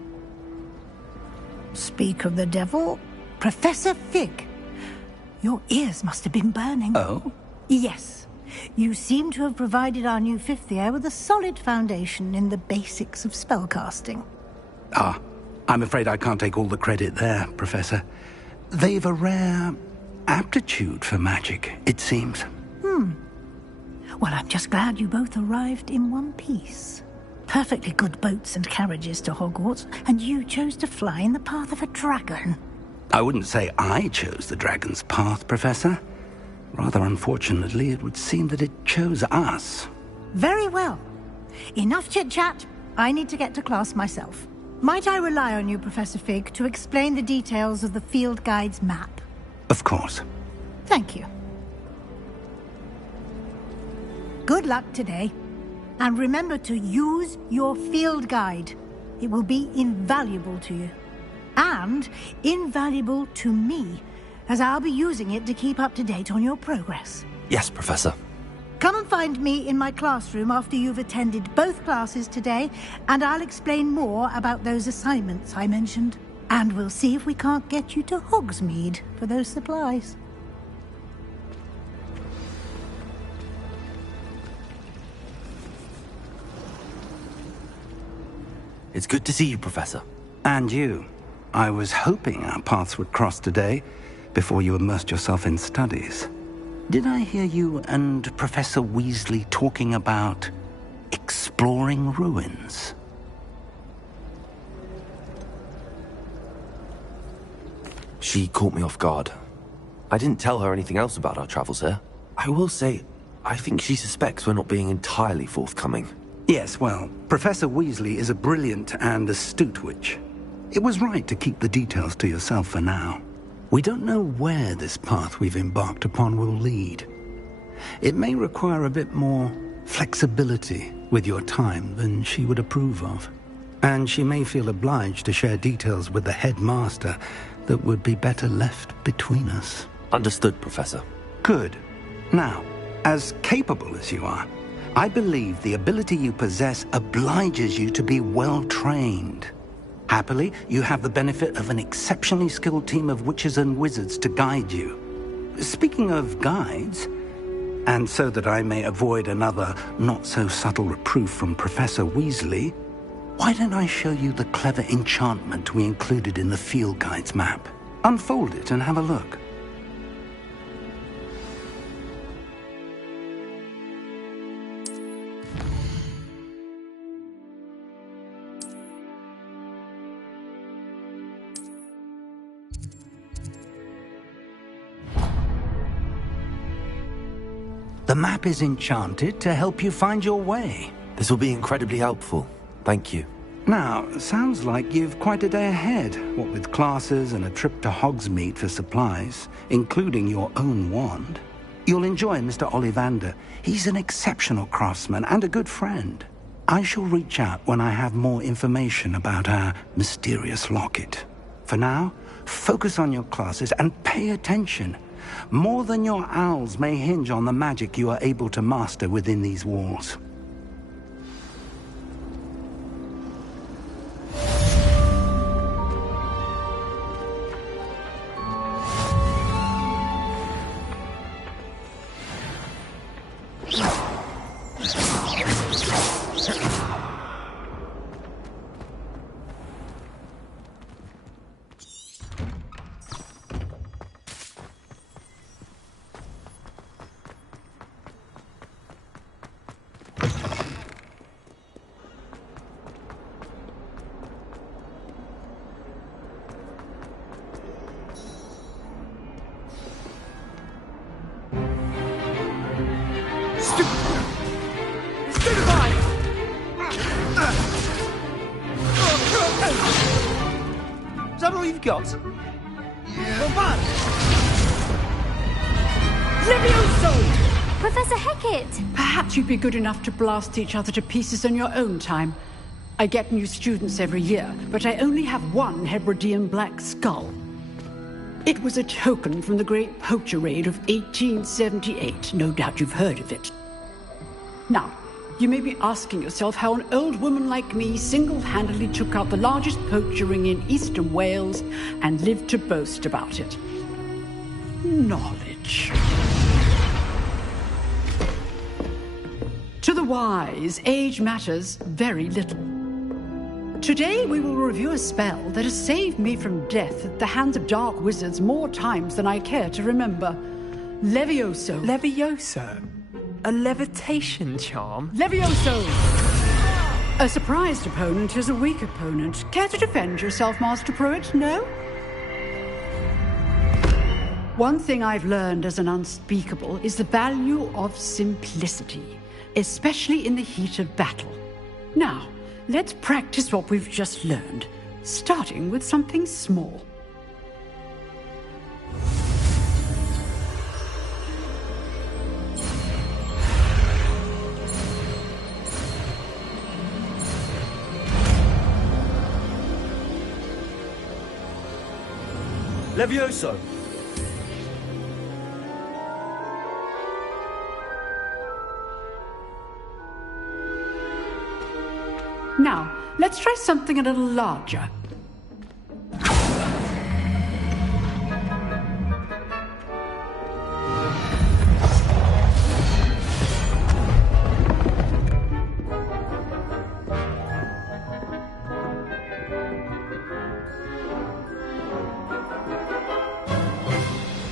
Speak of the devil, Professor Fig. Your ears must have been burning. Oh? Yes. You seem to have provided our new fifth year with a solid foundation in the basics of spellcasting. Ah, I'm afraid I can't take all the credit there, Professor. They've a rare aptitude for magic, it seems. Well, I'm just glad you both arrived in one piece. Perfectly good boats and carriages to Hogwarts, and you chose to fly in the path of a dragon. I wouldn't say I chose the dragon's path, Professor. Rather unfortunately, it would seem that it chose us. Very well. Enough chit-chat. I need to get to class myself. Might I rely on you, Professor Fig, to explain the details of the field guide's map? Of course. Thank you. Good luck today. And remember to use your field guide. It will be invaluable to you. And invaluable to me, as I'll be using it to keep up to date on your progress. Yes, Professor. Come and find me in my classroom after you've attended both classes today, and I'll explain more about those assignments I mentioned. And we'll see if we can't get you to Hogsmeade for those supplies. It's good to see you, Professor. And you. I was hoping our paths would cross today, before you immersed yourself in studies. Did I hear you and Professor Weasley talking about exploring ruins? She caught me off guard. I didn't tell her anything else about our travels here. I will say, I think she suspects we're not being entirely forthcoming. Yes, well, Professor Weasley is a brilliant and astute witch. It was right to keep the details to yourself for now. We don't know where this path we've embarked upon will lead. It may require a bit more flexibility with your time than she would approve of. And she may feel obliged to share details with the headmaster that would be better left between us. Understood, Professor. Good. Now, as capable as you are, I believe the ability you possess obliges you to be well trained. Happily, you have the benefit of an exceptionally skilled team of witches and wizards to guide you. Speaking of guides, and so that I may avoid another not-so-subtle reproof from Professor Weasley, why don't I show you the clever enchantment we included in the field guide's map? Unfold it and have a look. The map is enchanted to help you find your way. This will be incredibly helpful. Thank you. Now, sounds like you've quite a day ahead, what with classes and a trip to Hogsmeade for supplies, including your own wand. You'll enjoy Mr. Ollivander. He's an exceptional craftsman and a good friend. I shall reach out when I have more information about our mysterious locket. For now, focus on your classes and pay attention. More than your owls may hinge on the magic you are able to master within these walls. Is that all you've got? Yeah. Well, bad. Levioso! Professor Hecat! Perhaps you'd be good enough to blast each other to pieces on your own time. I get new students every year, but I only have one Hebridean black skull. It was a token from the Great Poacher Raid of 1878. No doubt you've heard of it. Now, you may be asking yourself how an old woman like me single-handedly took out the largest poacher ring in eastern Wales and lived to boast about it. Knowledge. To the wise, age matters very little. Today we will review a spell that has saved me from death at the hands of dark wizards more times than I care to remember. Levioso. Levioso? A levitation charm? Levioso! A surprised opponent is a weak opponent. Care to defend yourself, Master Pruitt? No? One thing I've learned as an unspeakable is the value of simplicity, especially in the heat of battle. Now, let's practice what we've just learned, starting with something small. Levioso! Now, let's try something a little larger.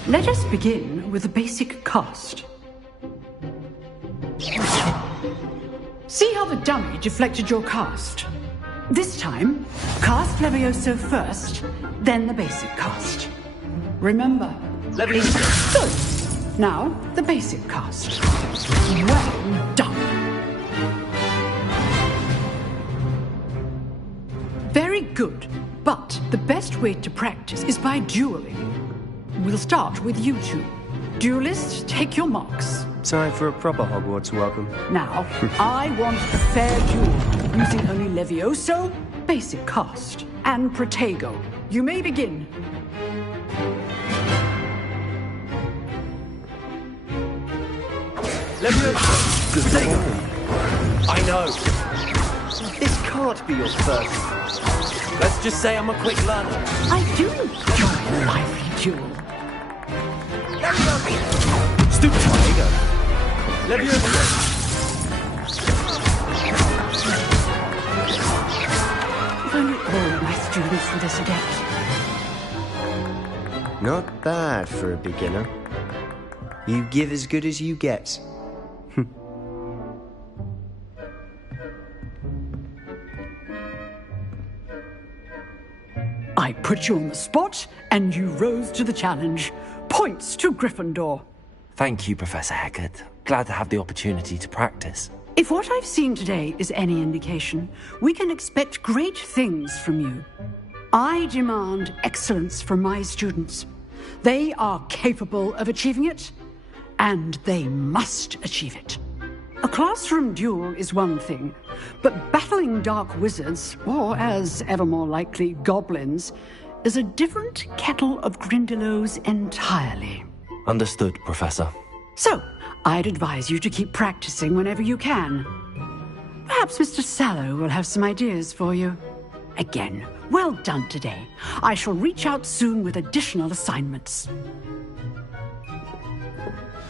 Let us begin with the basic cast. See how the dummy deflected your cast? This time, cast Levioso first, then the basic cast. Remember, Levioso. Good. Now, the basic cast. Well done. Very good, but the best way to practice is by dueling. We'll start with you two. Duelists, take your marks. Time for a proper Hogwarts welcome. Now, I want a fair duel, using only Levioso, basic cast, and Protego. You may begin. I know. This can't be your first. Let's just say I'm a quick learner. I do enjoy a lively duel. Stoop Tiger. Leviosa. If only all my students were this adept. Not bad for a beginner. You give as good as you get. I put you on the spot, and you rose to the challenge. Points to Gryffindor. Thank you, Professor Hecat. Glad to have the opportunity to practice. If what I've seen today is any indication, we can expect great things from you. I demand excellence from my students. They are capable of achieving it, and they must achieve it. A classroom duel is one thing, but battling dark wizards, or as ever more likely, goblins, is a different kettle of Grindylows entirely. Understood, Professor. So, I'd advise you to keep practicing whenever you can. Perhaps Mr. Sallow will have some ideas for you. Again, well done today. I shall reach out soon with additional assignments.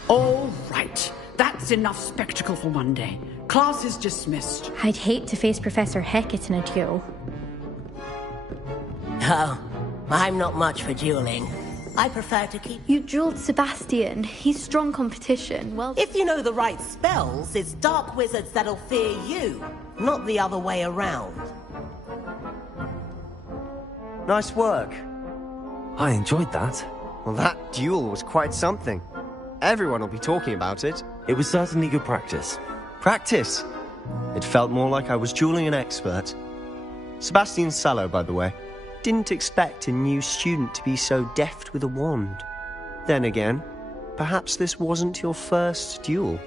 All right. That's enough spectacle for one day. Class is dismissed. I'd hate to face Professor Hecat in a duel. Oh, I'm not much for dueling. I prefer to keep... You dueled Sebastian. He's strong competition. Well... If you know the right spells, it's dark wizards that'll fear you, not the other way around. Nice work. I enjoyed that. Well, that duel was quite something. Everyone will be talking about it. It was certainly good practice. Practice? It felt more like I was dueling an expert. Sebastian Sallow, by the way. Didn't expect a new student to be so deft with a wand. Then again, perhaps this wasn't your first duel.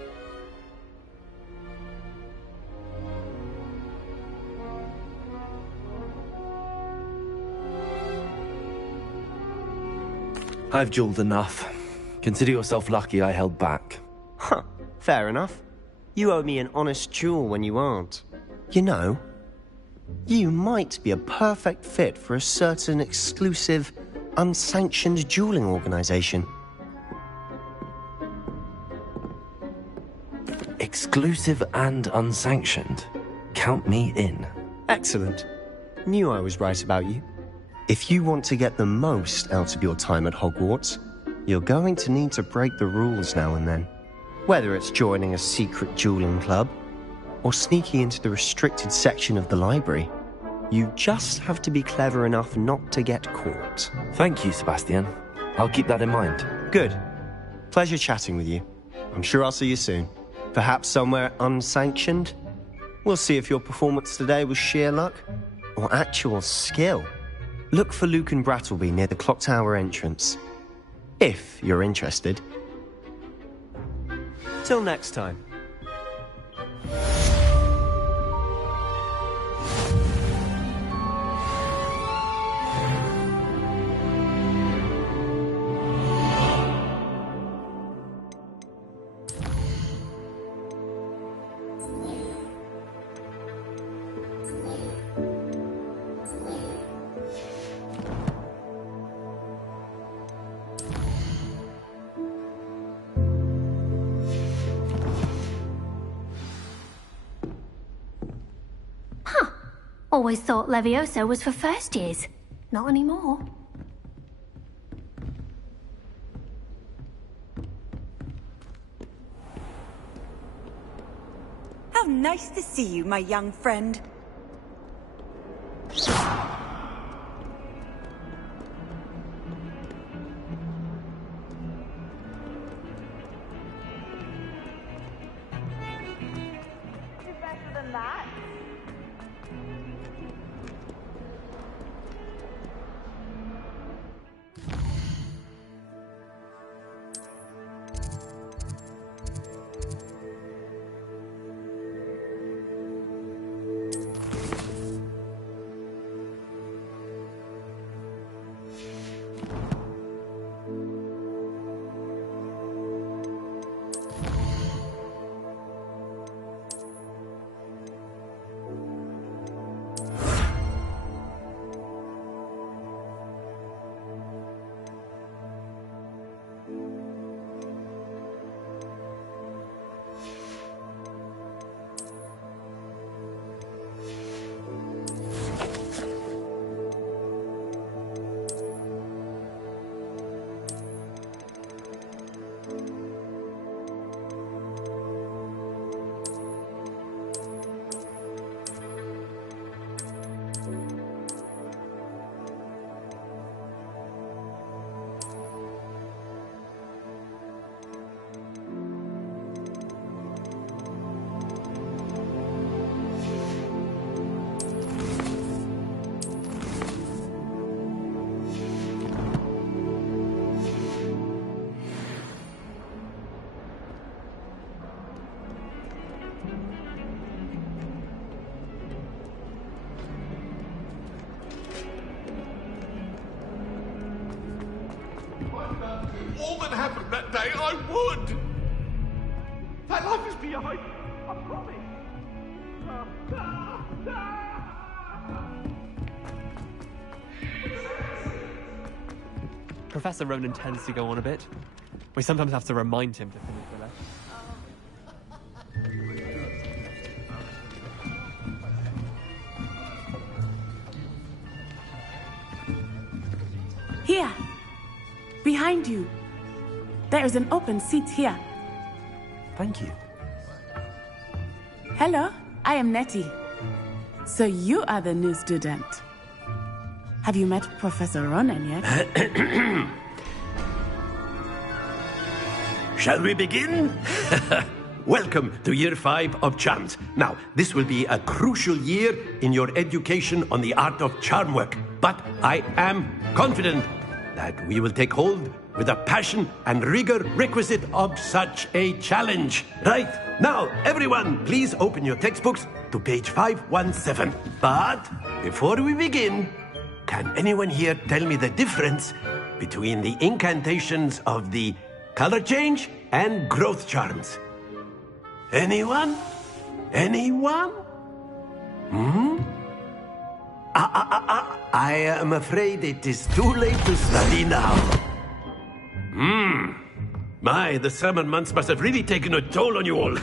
I've dueled enough. Consider yourself lucky I held back. Huh, fair enough. You owe me an honest duel when you aren't. You know, you might be a perfect fit for a certain exclusive, unsanctioned dueling organization. Exclusive and unsanctioned? Count me in. Excellent. Knew I was right about you. If you want to get the most out of your time at Hogwarts, you're going to need to break the rules now and then. Whether it's joining a secret dueling club, or sneaking into the restricted section of the library, you just have to be clever enough not to get caught. Thank you, Sebastian. I'll keep that in mind. Good. Pleasure chatting with you. I'm sure I'll see you soon. Perhaps somewhere unsanctioned? We'll see if your performance today was sheer luck, or actual skill. Look for Lucan Brattleby near the Clock Tower entrance. If you're interested. Till next time. Always thought Levioso was for first years. Not anymore. How nice to see you, my young friend. happened that day, I would. That life is behind me, I promise. Professor Ronan tends to go on a bit. We sometimes have to remind him to finish the lesson. Here. Behind you. There is an open seat here. Thank you. Hello, I am Nettie. So you are the new student. Have you met Professor Ronan yet? Shall we begin? Welcome to Year 5 of Charms. Now, this will be a crucial year in your education on the art of charm work. But I am confident that we will take hold with the passion and rigor requisite of such a challenge. Right, now, everyone, please open your textbooks to page 517. But before we begin, can anyone here tell me the difference between the incantations of the color change and growth charms? Anyone? Anyone? I am afraid it is too late to study now. My, the summer months must have really taken a toll on you all.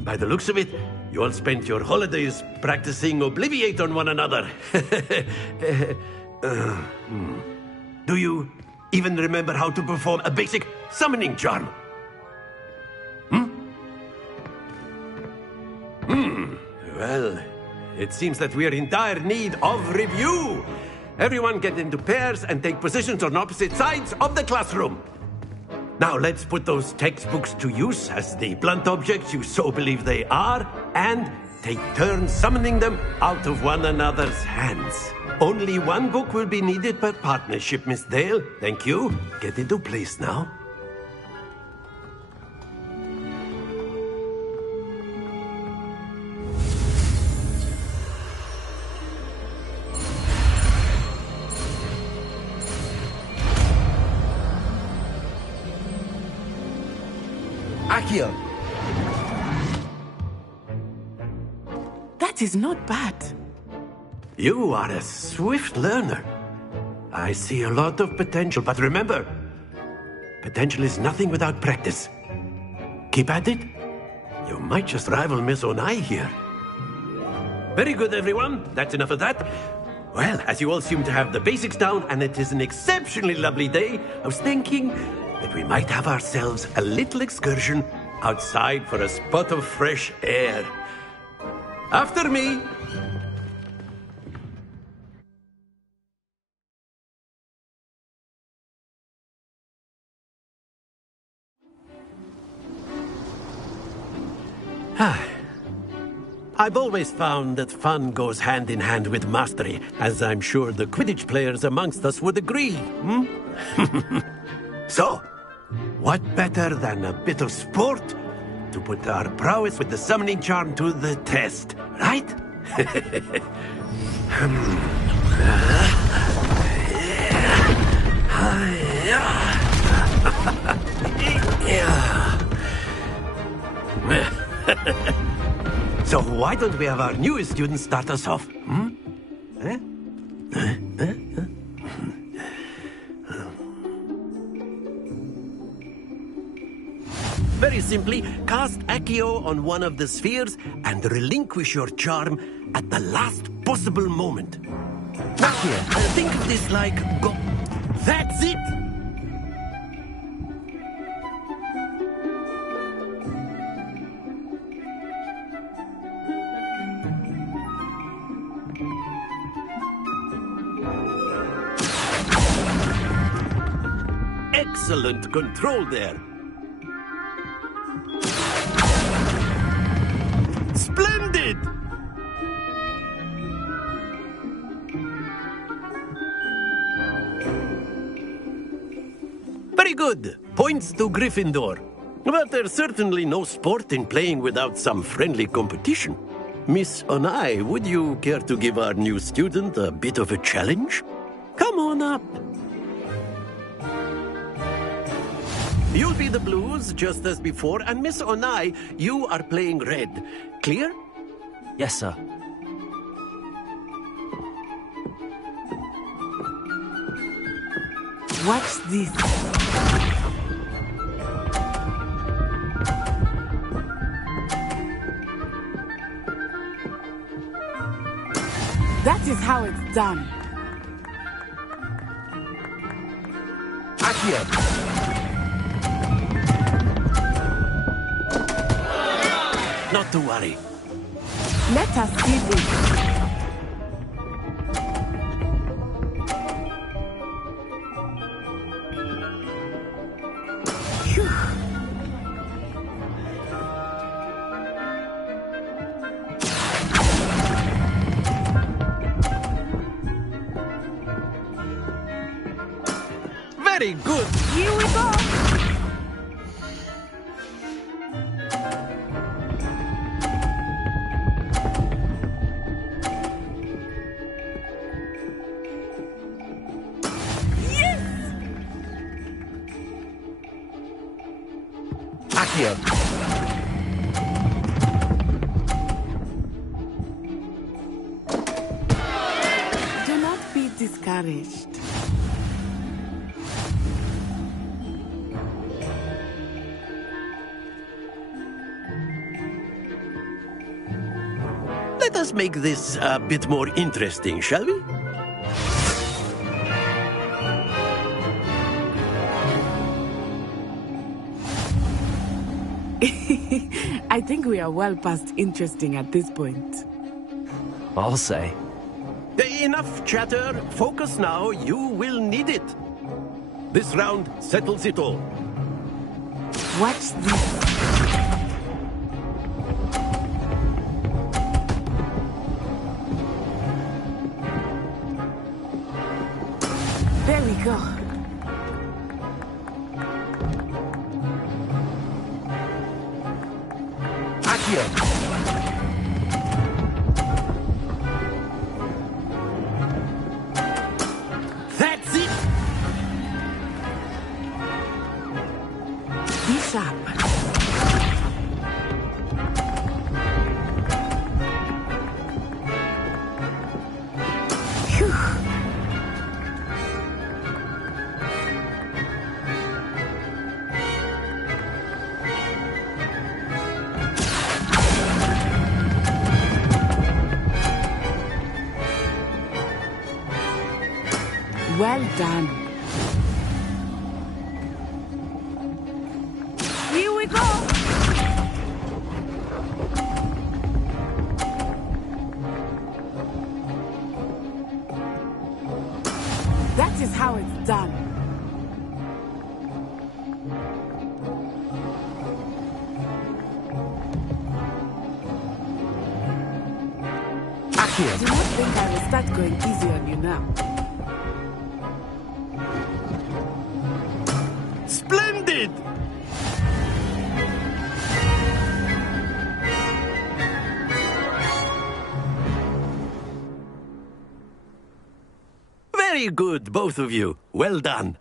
By the looks of it, you all spent your holidays practicing Obliviate on one another. Do you even remember how to perform a basic summoning charm? Well, it seems that we are in dire need of review. Everyone get into pairs and take positions on opposite sides of the classroom. Now let's put those textbooks to use as the blunt objects you so believe they are, and take turns summoning them out of one another's hands. Only one book will be needed per partnership, Miss Dale. Thank you. Get into place now. Accio. That is not bad. You are a swift learner. I see a lot of potential, but remember, potential is nothing without practice. Keep at it. You might just rival Miss Onai here. Very good, everyone. That's enough of that. Well, as you all seem to have the basics down, and it is an exceptionally lovely day, I was thinking that we might have ourselves a little excursion outside for a spot of fresh air. After me. I've always found that fun goes hand in hand with mastery, as I'm sure the Quidditch players amongst us would agree. So, what better than a bit of sport to put our prowess with the summoning charm to the test, right? So why don't we have our newest student start us off? Very simply, cast Accio on one of the spheres and relinquish your charm at the last possible moment. Accio, think of this like go. That's it! Excellent control there. Splendid! Very good. Points to Gryffindor. But there's certainly no sport in playing without some friendly competition. Miss Onai, would you care to give our new student a bit of a challenge? Come on up. You'll be the blues, just as before, and Miss Onai, you are playing red. Clear? Yes, sir. Watch this. That is how it's done. Accio. Not to worry. Let us see this. Phew. Very good. Here we go. Accio. Do not be discouraged. Let us make this a bit more interesting, shall we? I think we are well past interesting at this point. I'll say. Enough chatter. Focus now. You will need it. This round settles it all. Watch this. There we go. Accio. That's it. Be sharp. Phew. Well done. Here we go. That is how it's done. Accio. Do not think I will start going easy on you now. Splendid! Very good, both of you. Well done.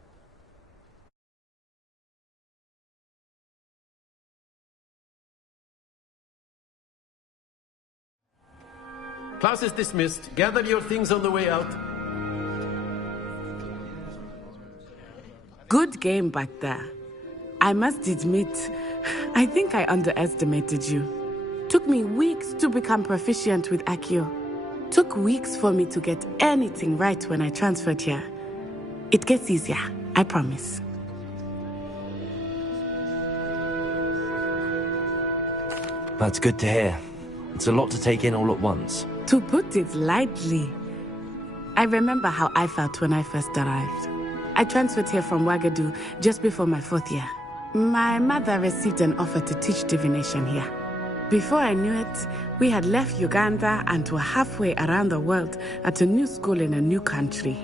Class is dismissed. Gather your things on the way out. Good game back there. I must admit, I think I underestimated you. Took me weeks to become proficient with Accio. Took weeks for me to get anything right when I transferred here. It gets easier, I promise. That's good to hear. It's a lot to take in all at once. To put it lightly, I remember how I felt when I first arrived. I transferred here from Wagadu just before my 4th year. My mother received an offer to teach divination here. Before I knew it, we had left Uganda and were halfway around the world at a new school in a new country.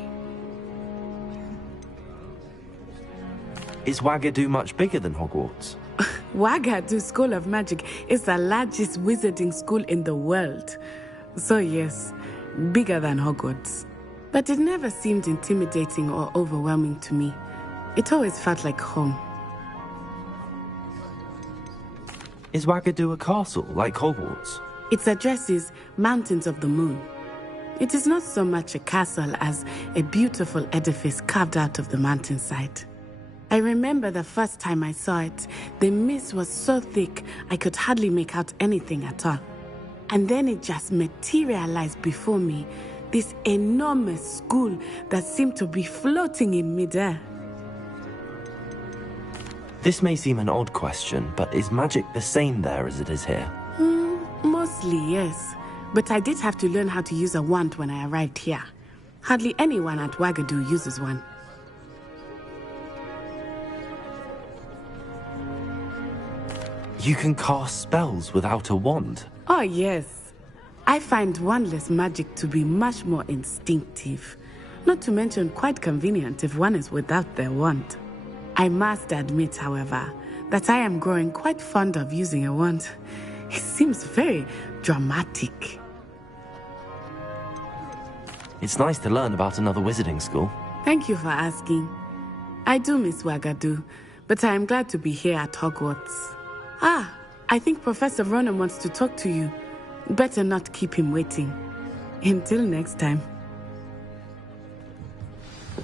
Is Wagadu much bigger than Hogwarts? Wagadu School of Magic is the largest wizarding school in the world. So yes, bigger than Hogwarts. But it never seemed intimidating or overwhelming to me. It always felt like home. Is Wagadu a castle, like Hogwarts? Its address is Mountains of the Moon. It is not so much a castle as a beautiful edifice carved out of the mountainside. I remember the first time I saw it, the mist was so thick I could hardly make out anything at all. And then it just materialized before me, this enormous school that seemed to be floating in midair. This may seem an odd question, but is magic the same there as it is here? Mostly, yes. But I did have to learn how to use a wand when I arrived here. Hardly anyone at Wagadu uses one. You can cast spells without a wand? Oh, yes. I find wandless magic to be much more instinctive. Not to mention quite convenient if one is without their wand. I must admit, however, that I am growing quite fond of using a wand. It seems very dramatic. It's nice to learn about another wizarding school. Thank you for asking. I do miss Wagadu, but I am glad to be here at Hogwarts. I think Professor Ronen wants to talk to you. Better not keep him waiting. Until next time.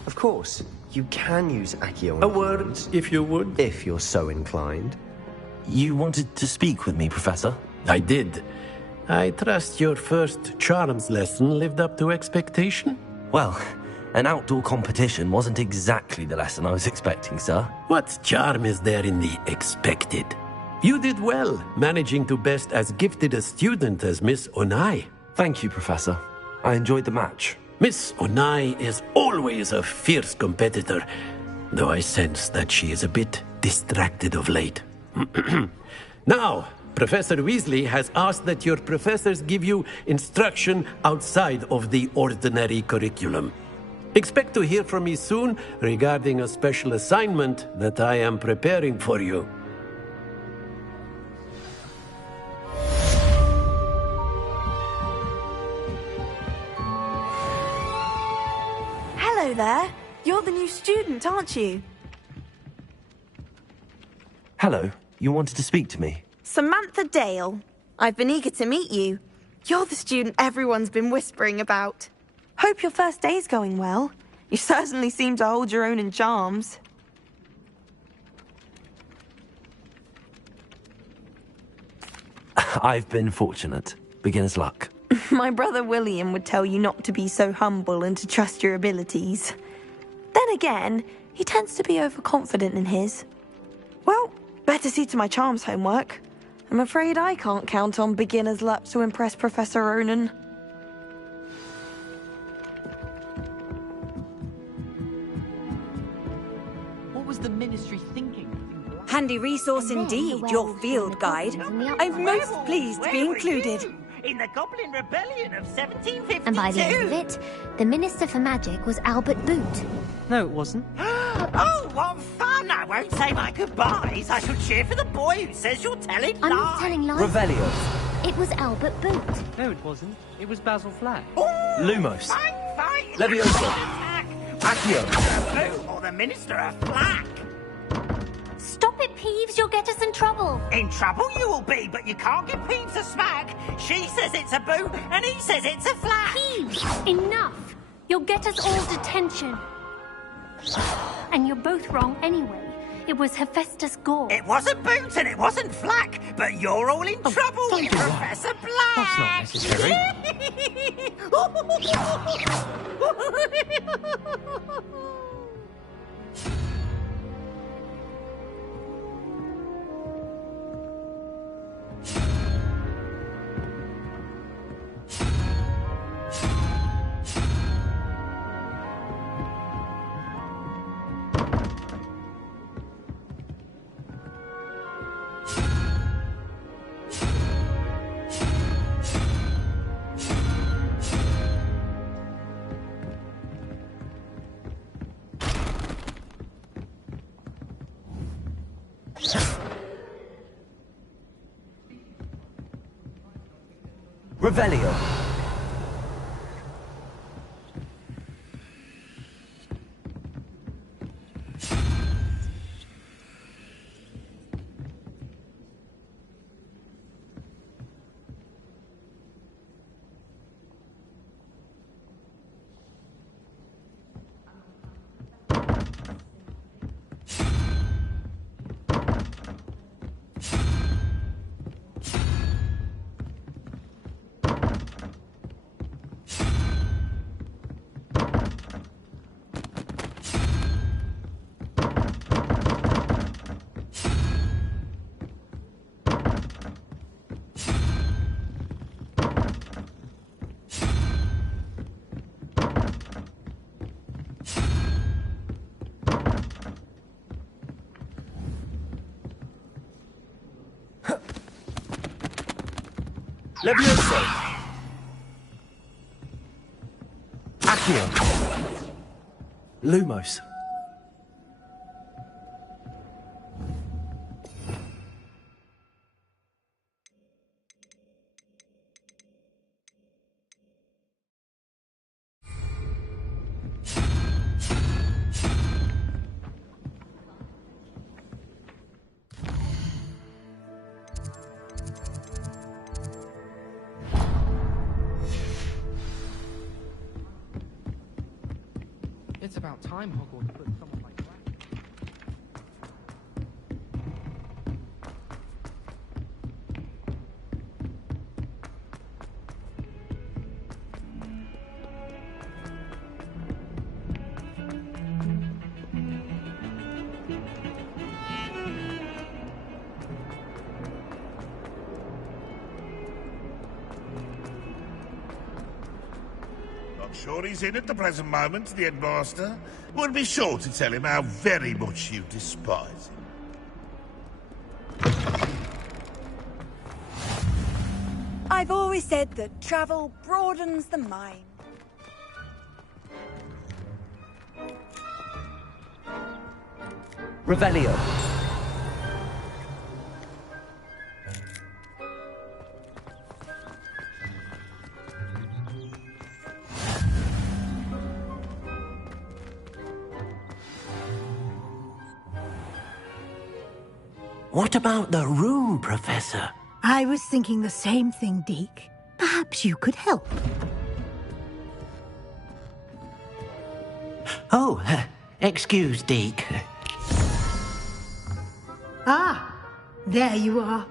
Of course, you can use Accio. A word, if you would. If you're so inclined. You wanted to speak with me, Professor? I did. I trust your first charms lesson lived up to expectation? Well, an outdoor competition wasn't exactly the lesson I was expecting, sir. What charm is there in the expected? You did well, managing to best as gifted a student as Miss Onai. Thank you, Professor. I enjoyed the match. Miss Onai is always a fierce competitor, though I sense that she is a bit distracted of late. Now, Professor Weasley has asked that your professors give you instruction outside of the ordinary curriculum. Expect to hear from me soon regarding a special assignment that I am preparing for you. Hello there. You're the new student, aren't you? Hello. You wanted to speak to me? Samantha Dale. I've been eager to meet you. You're the student everyone's been whispering about. Hope your first day's going well. You certainly seem to hold your own in charms. I've been fortunate. Beginner's luck. My brother William would tell you not to be so humble and to trust your abilities. Then again, he tends to be overconfident in his. Well, better see to my charms homework. I'm afraid I can't count on beginner's luck to impress Professor Ronen. What was the Ministry thinking? Handy resource indeed, your field guide. I'm most pleased to be included. In the Goblin Rebellion of 1752. And by the end of it, the Minister for Magic was Albert Boot. No, it wasn't. Oh, what fun! I won't say my goodbyes. I shall cheer for the boy who says you're telling lies. I'm not telling lies. Revelio. It was Albert Boot. No, it wasn't. It was Basil Flack. Lumos. Fine. Leviosa. Accio. Or the Minister of Flack. Stop it, Peeves. You'll get us in trouble. In trouble you will be, but you can't give Peeves a smack. She says it's a boo, and he says it's a flack. Peeves, enough. You'll get us all detention. And you're both wrong anyway. It was Hephaestus Gore. It wasn't Boot and it wasn't Flack, but you're all in trouble with Professor Black. That's not necessary. Revelio. Levioso! Accio! Lumos! It's about time Hogwarts put someone like that. Sure he's in at the present moment, the headmaster. Would be sure to tell him how very much you despise him. I've always said that travel broadens the mind. Revelio. What about the room, Professor? I was thinking the same thing, Deke. Perhaps you could help. Oh, excuse, Deke. Ah, there you are.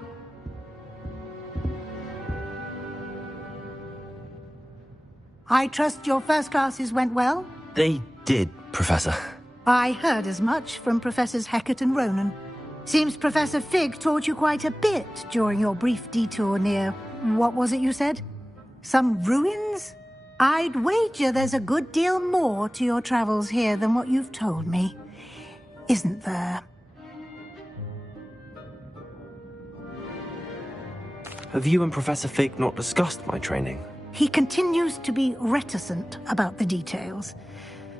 I trust your first classes went well? They did, Professor. I heard as much from Professors Hecat and Ronan. Seems Professor Fig taught you quite a bit during your brief detour near... what was it you said? Some ruins? I'd wager there's a good deal more to your travels here than what you've told me. Isn't there? Have you and Professor Fig not discussed my training? He continues to be reticent about the details,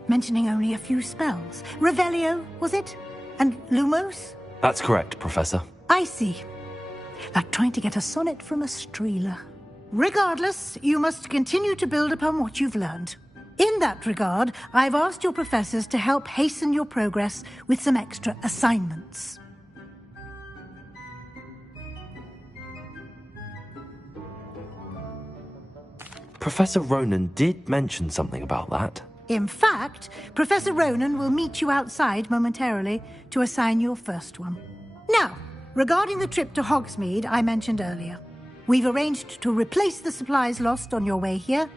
mentioning only a few spells. Revelio, was it? And Lumos? That's correct, Professor. I see. Like trying to get a sonnet from a streeler. Regardless, you must continue to build upon what you've learned. In that regard, I've asked your professors to help hasten your progress with some extra assignments. Professor Ronan did mention something about that. In fact, Professor Ronan will meet you outside momentarily to assign your first one. Now, regarding the trip to Hogsmeade I mentioned earlier, we've arranged to replace the supplies lost on your way here,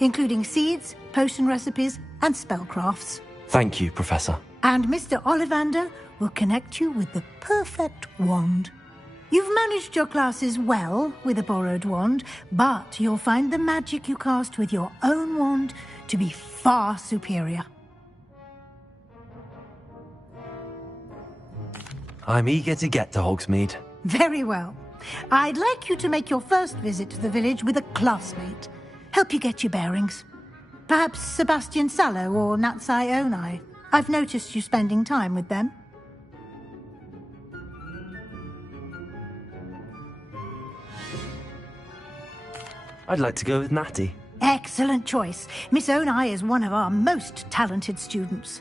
including seeds, potion recipes, and spellcrafts. Thank you, Professor. And Mr. Ollivander will connect you with the perfect wand. You've managed your classes well with a borrowed wand, but you'll find the magic you cast with your own wand to be far superior. I'm eager to get to Hogsmeade. Very well. I'd like you to make your first visit to the village with a classmate. Help you get your bearings. Perhaps Sebastian Sallow or Natsai Onai. I've noticed you spending time with them. I'd like to go with Natty. Excellent choice. Miss Onai is one of our most talented students.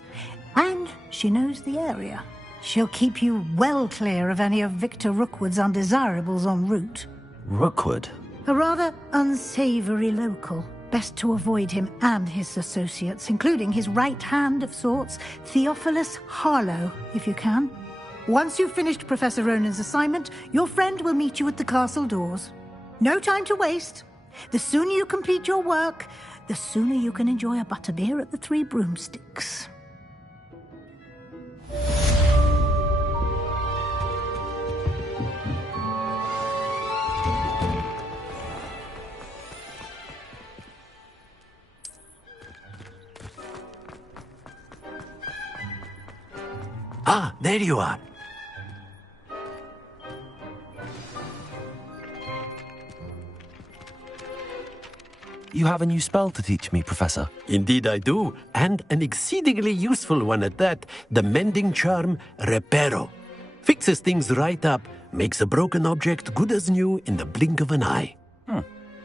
And she knows the area. She'll keep you well clear of any of Victor Rookwood's undesirables en route. Rookwood? A rather unsavory local. Best to avoid him and his associates, including his right hand of sorts, Theophilus Harlow, if you can. Once you've finished Professor Ronan's assignment, your friend will meet you at the castle doors. No time to waste. The sooner you complete your work, the sooner you can enjoy a butterbeer at the Three Broomsticks. Ah, there you are. you have a new spell to teach me, Professor. Indeed I do, and an exceedingly useful one at that. The mending charm, Reparo. Fixes things right up, makes a broken object good as new in the blink of an eye.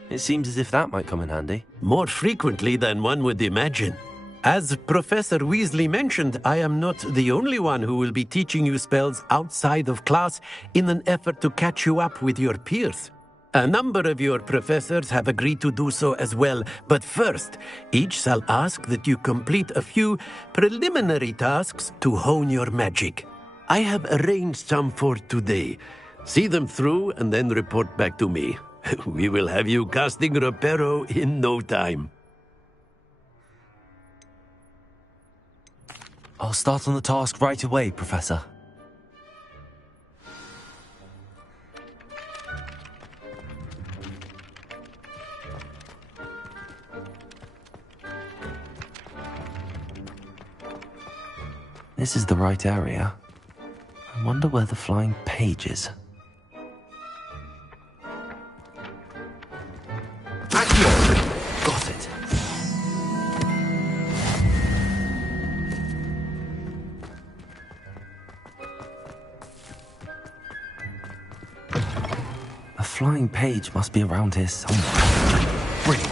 It seems as if that might come in handy. More frequently than one would imagine. As Professor Weasley mentioned, I am not the only one who will be teaching you spells outside of class in an effort to catch you up with your peers. A number of your professors have agreed to do so as well, but first, each shall ask that you complete a few preliminary tasks to hone your magic. I have arranged some for today. See them through and then report back to me. We will have you casting Reparo in no time. I'll start on the task right away, Professor. This is the right area. I wonder where the flying page is. Got it. A flying page must be around here somewhere. Brilliant.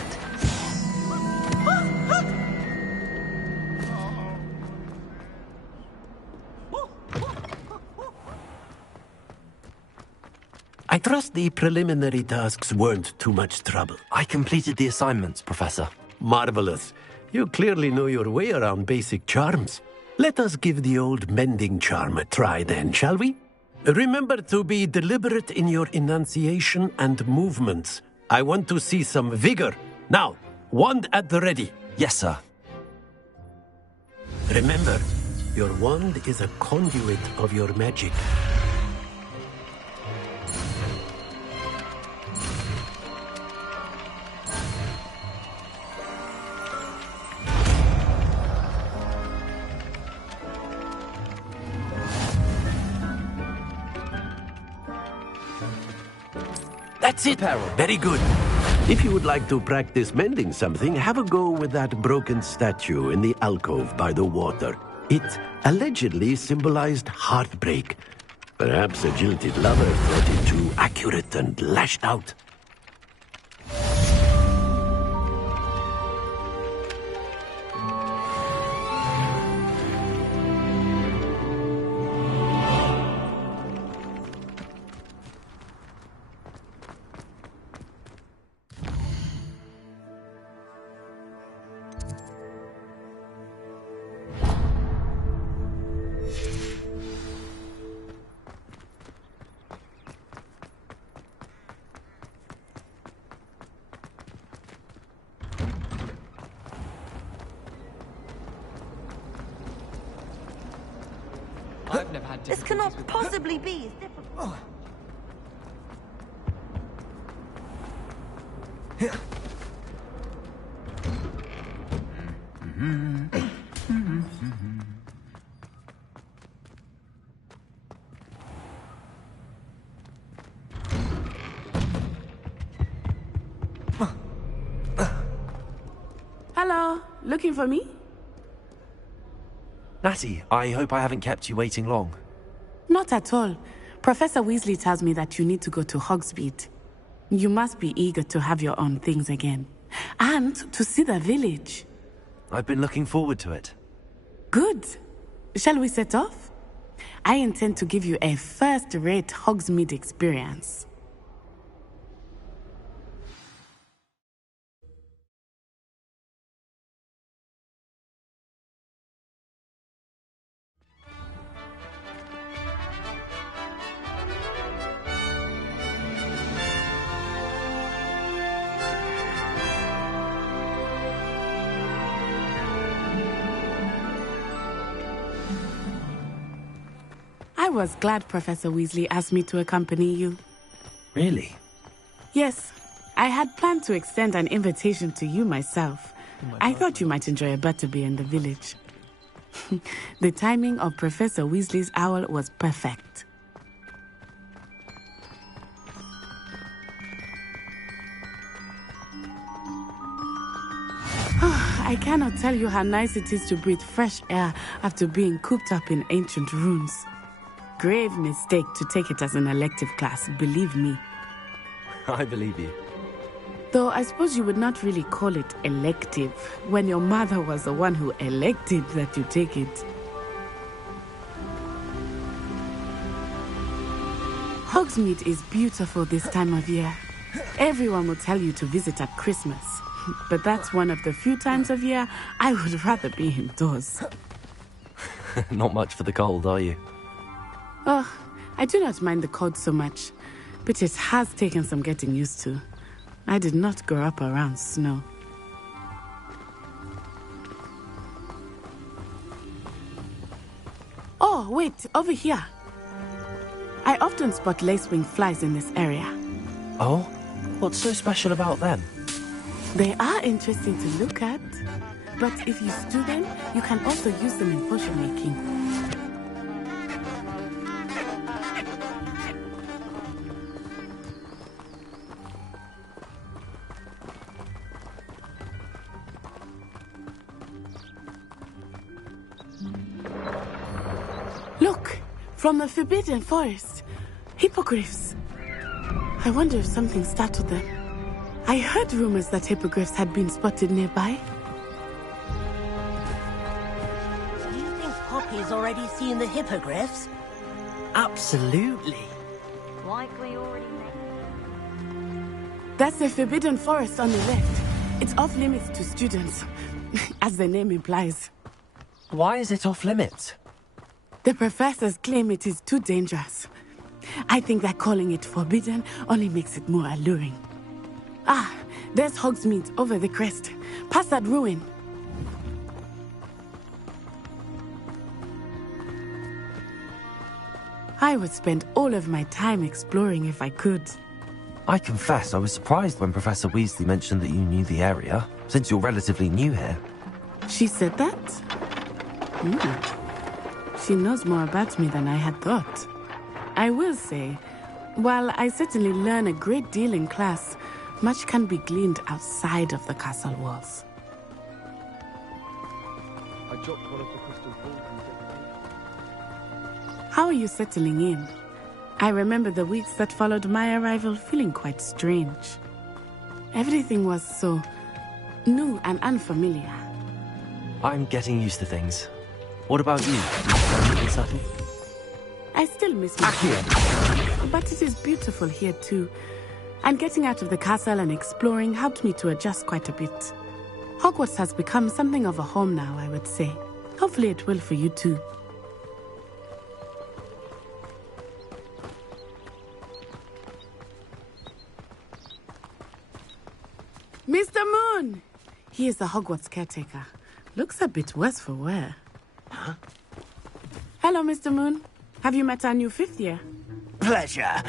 I trust the preliminary tasks weren't too much trouble. I completed the assignments, Professor. Marvelous. You clearly know your way around basic charms. Let us give the old mending charm a try then, shall we? Remember to be deliberate in your enunciation and movements. I want to see some vigor. Now, wand at the ready. Yes, sir. Remember, your wand is a conduit of your magic. That's it. Very good. If you would like to practice mending something, have a go with that broken statue in the alcove by the water. It allegedly symbolized heartbreak. Perhaps a jilted lover thought it too accurate and lashed out. I've never had This cannot possibly be as difficult. Hello, looking for me? Natty, I hope I haven't kept you waiting long. Not at all. Professor Weasley tells me that you need to go to Hogsmeade. You must be eager to have your own things again. And to see the village. I've been looking forward to it. Good. Shall we set off? I intend to give you a first-rate Hogsmeade experience. I was glad Professor Weasley asked me to accompany you. Really? Yes. I had planned to extend an invitation to you myself. I thought you might enjoy a butterbeer in the village. The timing of Professor Weasley's owl was perfect. cannot tell you how nice it is to breathe fresh air after being cooped up in ancient ruins. Grave mistake to take it as an elective class, believe me. I believe you. Though I suppose you would not really call it elective when your mother was the one who elected that you take it. Hogsmeade is beautiful this time of year. Everyone will tell you to visit at Christmas. But that's one of the few times of year I would rather be indoors. Not much for the cold, are you? Oh, I do not mind the cold so much, but it has taken some getting used to. I did not grow up around snow. Oh, wait, over here. I often spot lacewing flies in this area. Oh? What's so special about them? They are interesting to look at, but if you stew them, you can also use them in potion making. Look, from the Forbidden Forest, hippogriffs. I wonder if something startled them. I heard rumors that hippogriffs had been spotted nearby. Do you think Poppy's already seen the hippogriffs? Absolutely. Likely already That's the Forbidden Forest on the left. It's off limits to students, as the name implies. Why is it off limits? The professors claim it is too dangerous. I think that calling it forbidden only makes it more alluring. Ah, there's Hogsmeade over the crest, past that ruin. I would spend all of my time exploring if I could. I confess I was surprised when Professor Weasley mentioned that you knew the area, since you're relatively new here. She said that? She knows more about me than I had thought. I will say, while I certainly learn a great deal in class, much can be gleaned outside of the castle walls. I dropped one of the crystal balls. How are you settling in? I remember the weeks that followed my arrival feeling quite strange. Everything was so new and unfamiliar. I'm getting used to things. What about you? Anything subtle? I still miss my home, but it is beautiful here too. And getting out of the castle and exploring helped me to adjust quite a bit. Hogwarts has become something of a home now, I would say. Hopefully it will for you too. Mr. Moon! He is the Hogwarts caretaker. Looks a bit worse for wear. Huh? Hello, Mr. Moon. Have you met our new fifth year? Pleasure.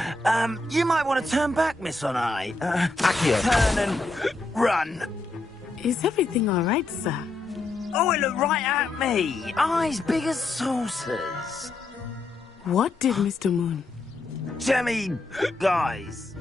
You might want to turn back, Miss Onai. Accio. Turn and run. Is everything all right, sir? Oh, it looked right at me. Eyes big as saucers. What did Mr. Moon? Jemmy, guys.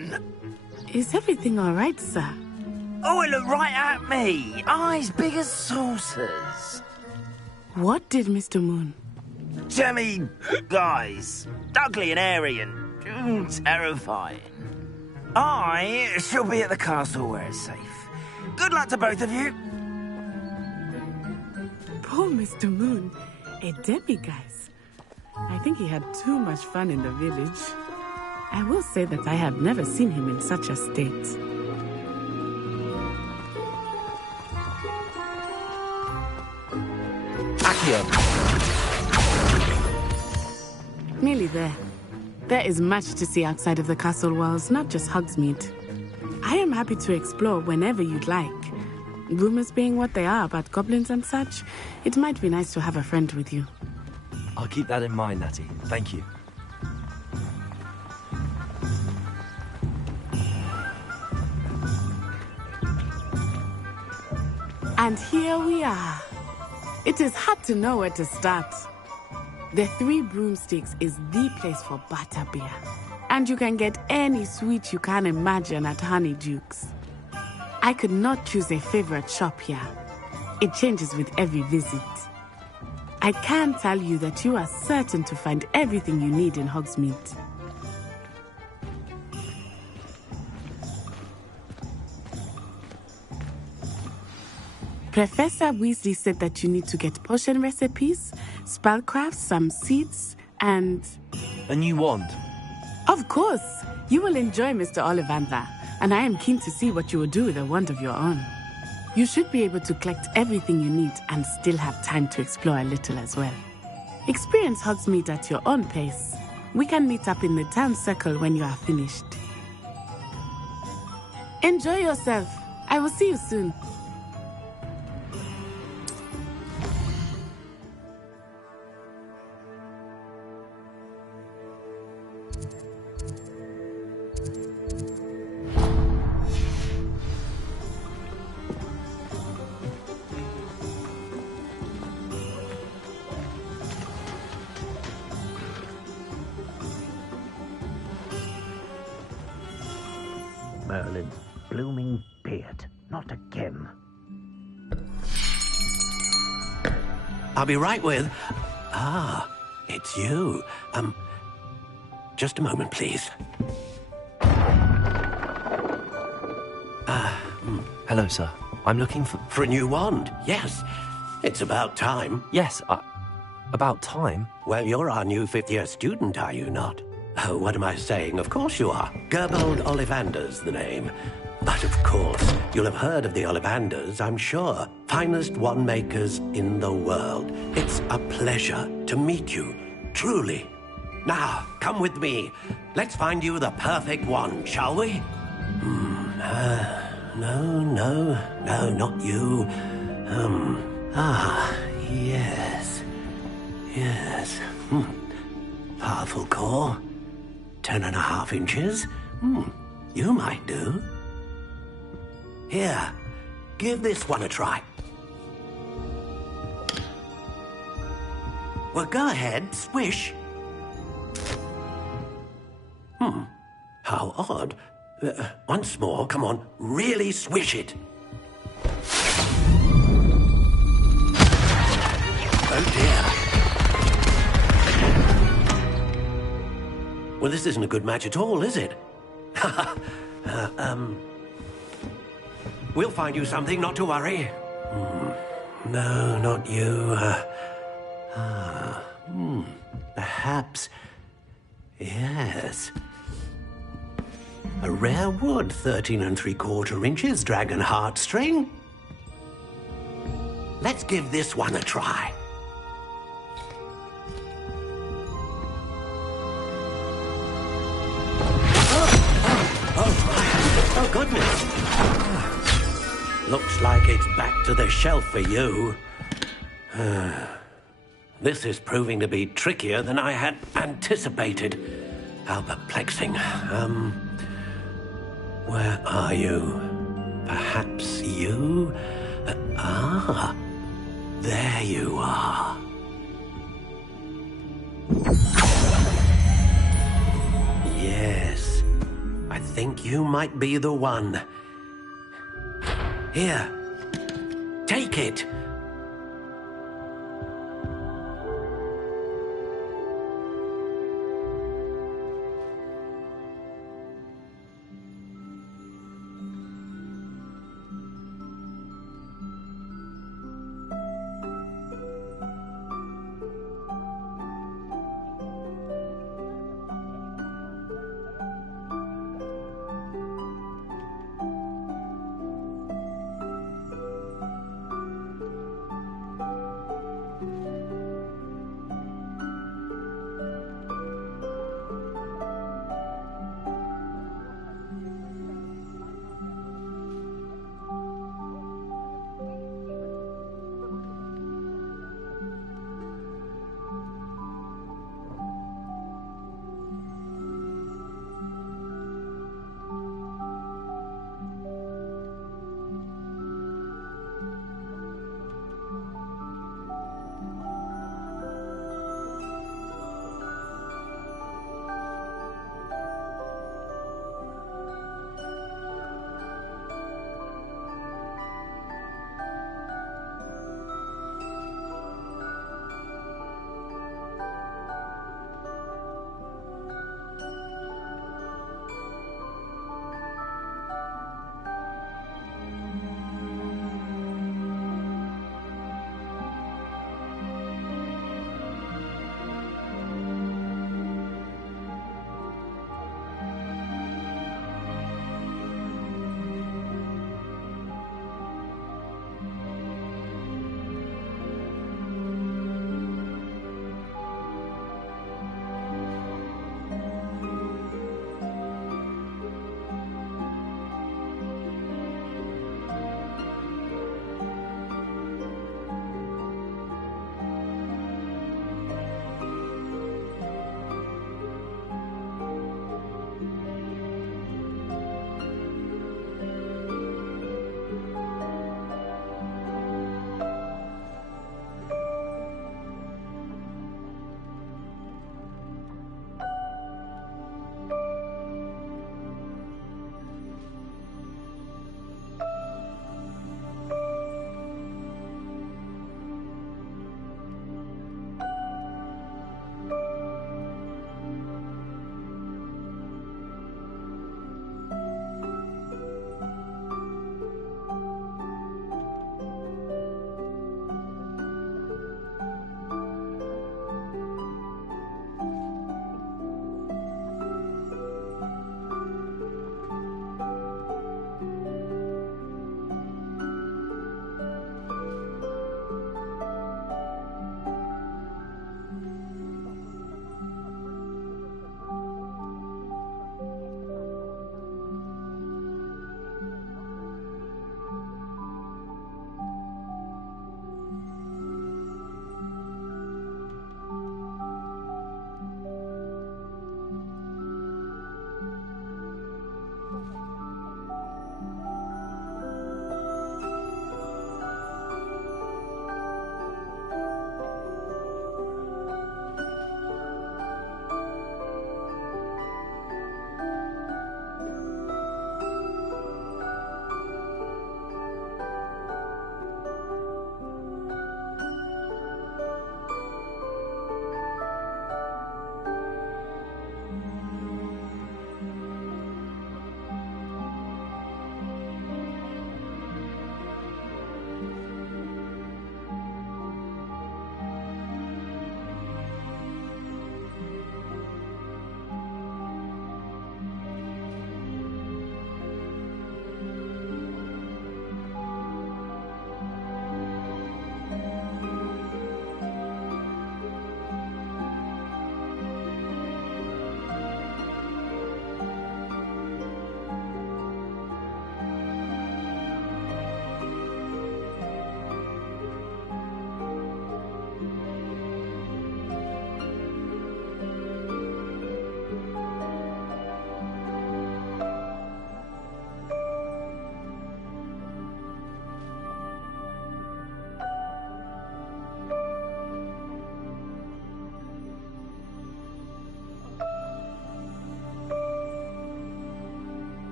on! Is everything all right, sir? Oh, it looked right at me. Eyes big as saucers. What did Mr. Moon? Jemmy, guys. Ugly and airy and terrifying. I shall be at the castle where it's safe. Good luck to both of you. Poor Mr. Moon. A demiguise. I think he had too much fun in the village. I will say that I have never seen him in such a state. Accio. Nearly there. There is much to see outside of the castle walls, not just Hogsmeade. I am happy to explore whenever you'd like. Rumors being what they are about goblins and such, it might be nice to have a friend with you. I'll keep that in mind, Natty. Thank you. And here we are. It is hard to know where to start. The Three Broomsticks is the place for butterbeer. And you can get any sweet you can imagine at Honeydukes. I could not choose a favorite shop here. It changes with every visit. I can tell you that you are certain to find everything you need in Hogsmeade. Professor Weasley said that you need to get potion recipes, spellcrafts, some seeds, and... A new wand. Of course! You will enjoy Mr. Ollivander, and I am keen to see what you will do with a wand of your own. You should be able to collect everything you need and still have time to explore a little as well. Experience Hogsmeade at your own pace. We can meet up in the town circle when you are finished. Enjoy yourself. I will see you soon. Merlin's blooming beard. Not again. I'll be right with... Ah, it's you. Just a moment, please. Hello, sir. I'm looking for... For a new wand, yes. It's about time. Yes, about time? Well, you're our new fifth-year student, are you not? Oh, what am I saying? Of course you are. Gerbold Ollivander's the name. But of course, you'll have heard of the Ollivanders, I'm sure. Finest wand makers in the world. It's a pleasure to meet you, truly. Now, come with me. Let's find you the perfect wand, shall we? No, not you. Yes. Powerful core. 10.5 inches. You might do. Here, give this one a try. Well, go ahead, swish. How odd. Once more, come on, really swish it. Oh dear. Well, this isn't a good match at all, is it? We'll find you something, not to worry. No, not you. Perhaps... Yes. A rare wood, 13 3/4 inches, dragon heartstring. Let's give this one a try. Oh, goodness. Looks like it's back to the shelf for you. This is proving to be trickier than I had anticipated. How perplexing. Where are you? Perhaps you? There you are. Yes. I think think you might be the one. Here, take it.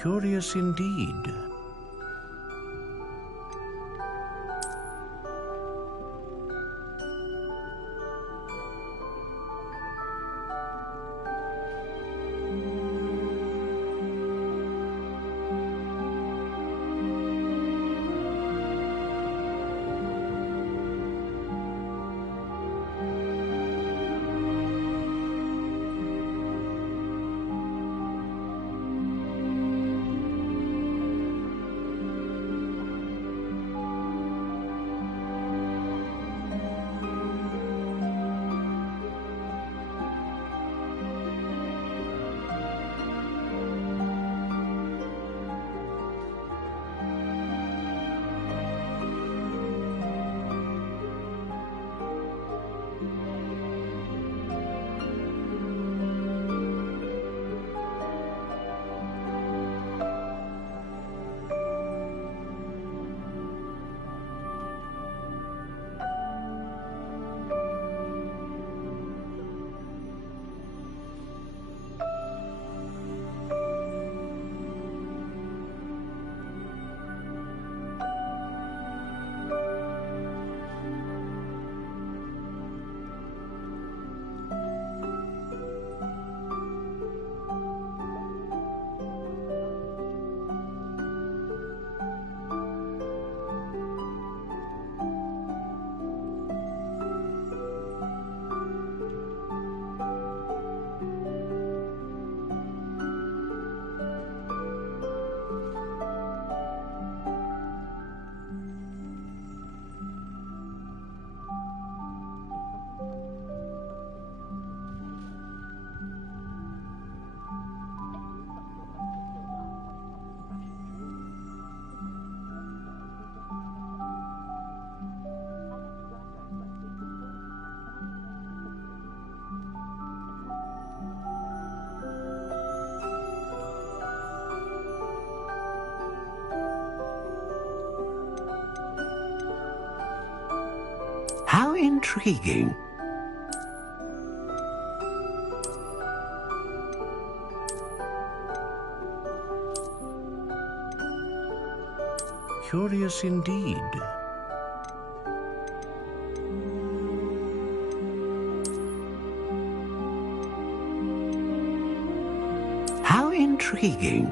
Curious indeed. How intriguing. Curious indeed. How intriguing.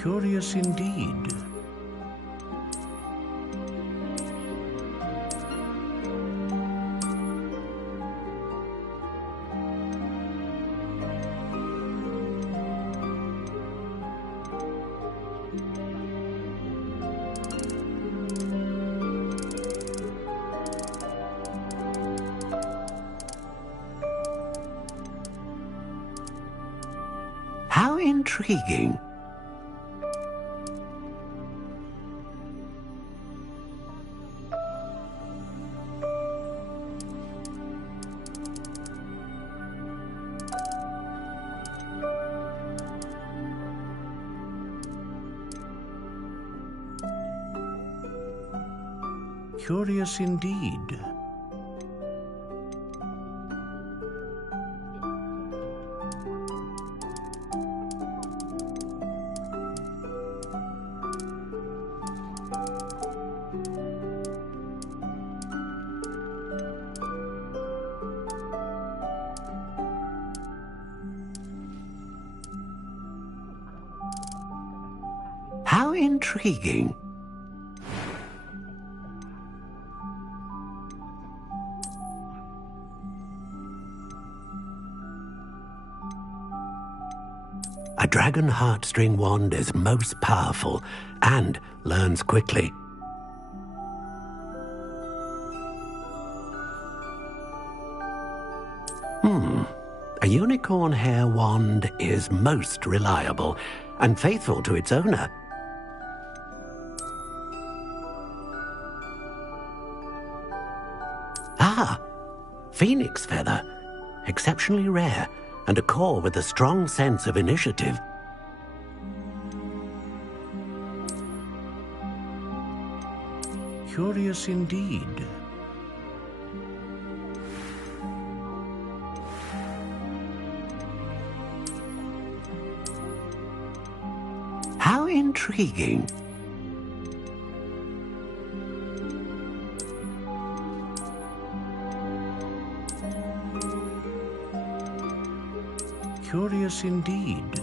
Curious indeed. How intriguing. Curious indeed. How intriguing. A dragon heartstring wand is most powerful and learns quickly. A unicorn hair wand is most reliable and faithful to its owner. Ah, phoenix feather. Exceptionally rare, and a core with a strong sense of initiative. Curious indeed. How intriguing. Curious indeed.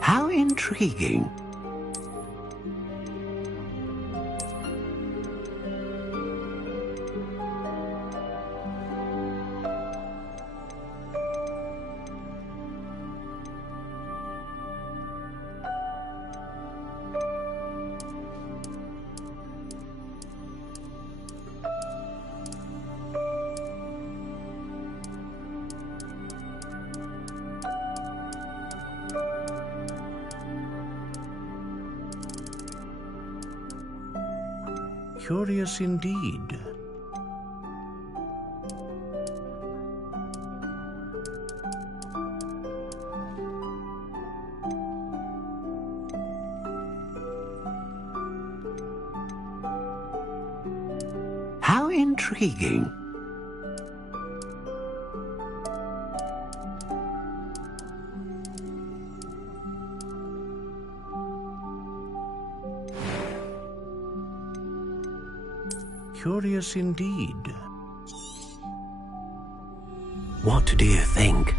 How intriguing. Curious indeed. How intriguing. Curious indeed. What do you think?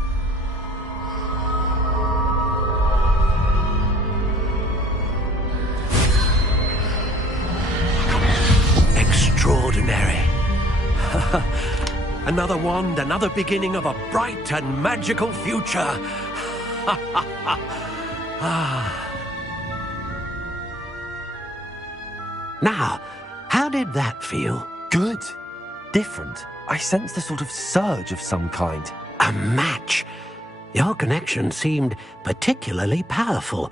Extraordinary. Another wand, another beginning of a bright and magical future. Now, how did that feel? Good. Different. I sensed a sort of surge of some kind. A match. Your connection seemed particularly powerful.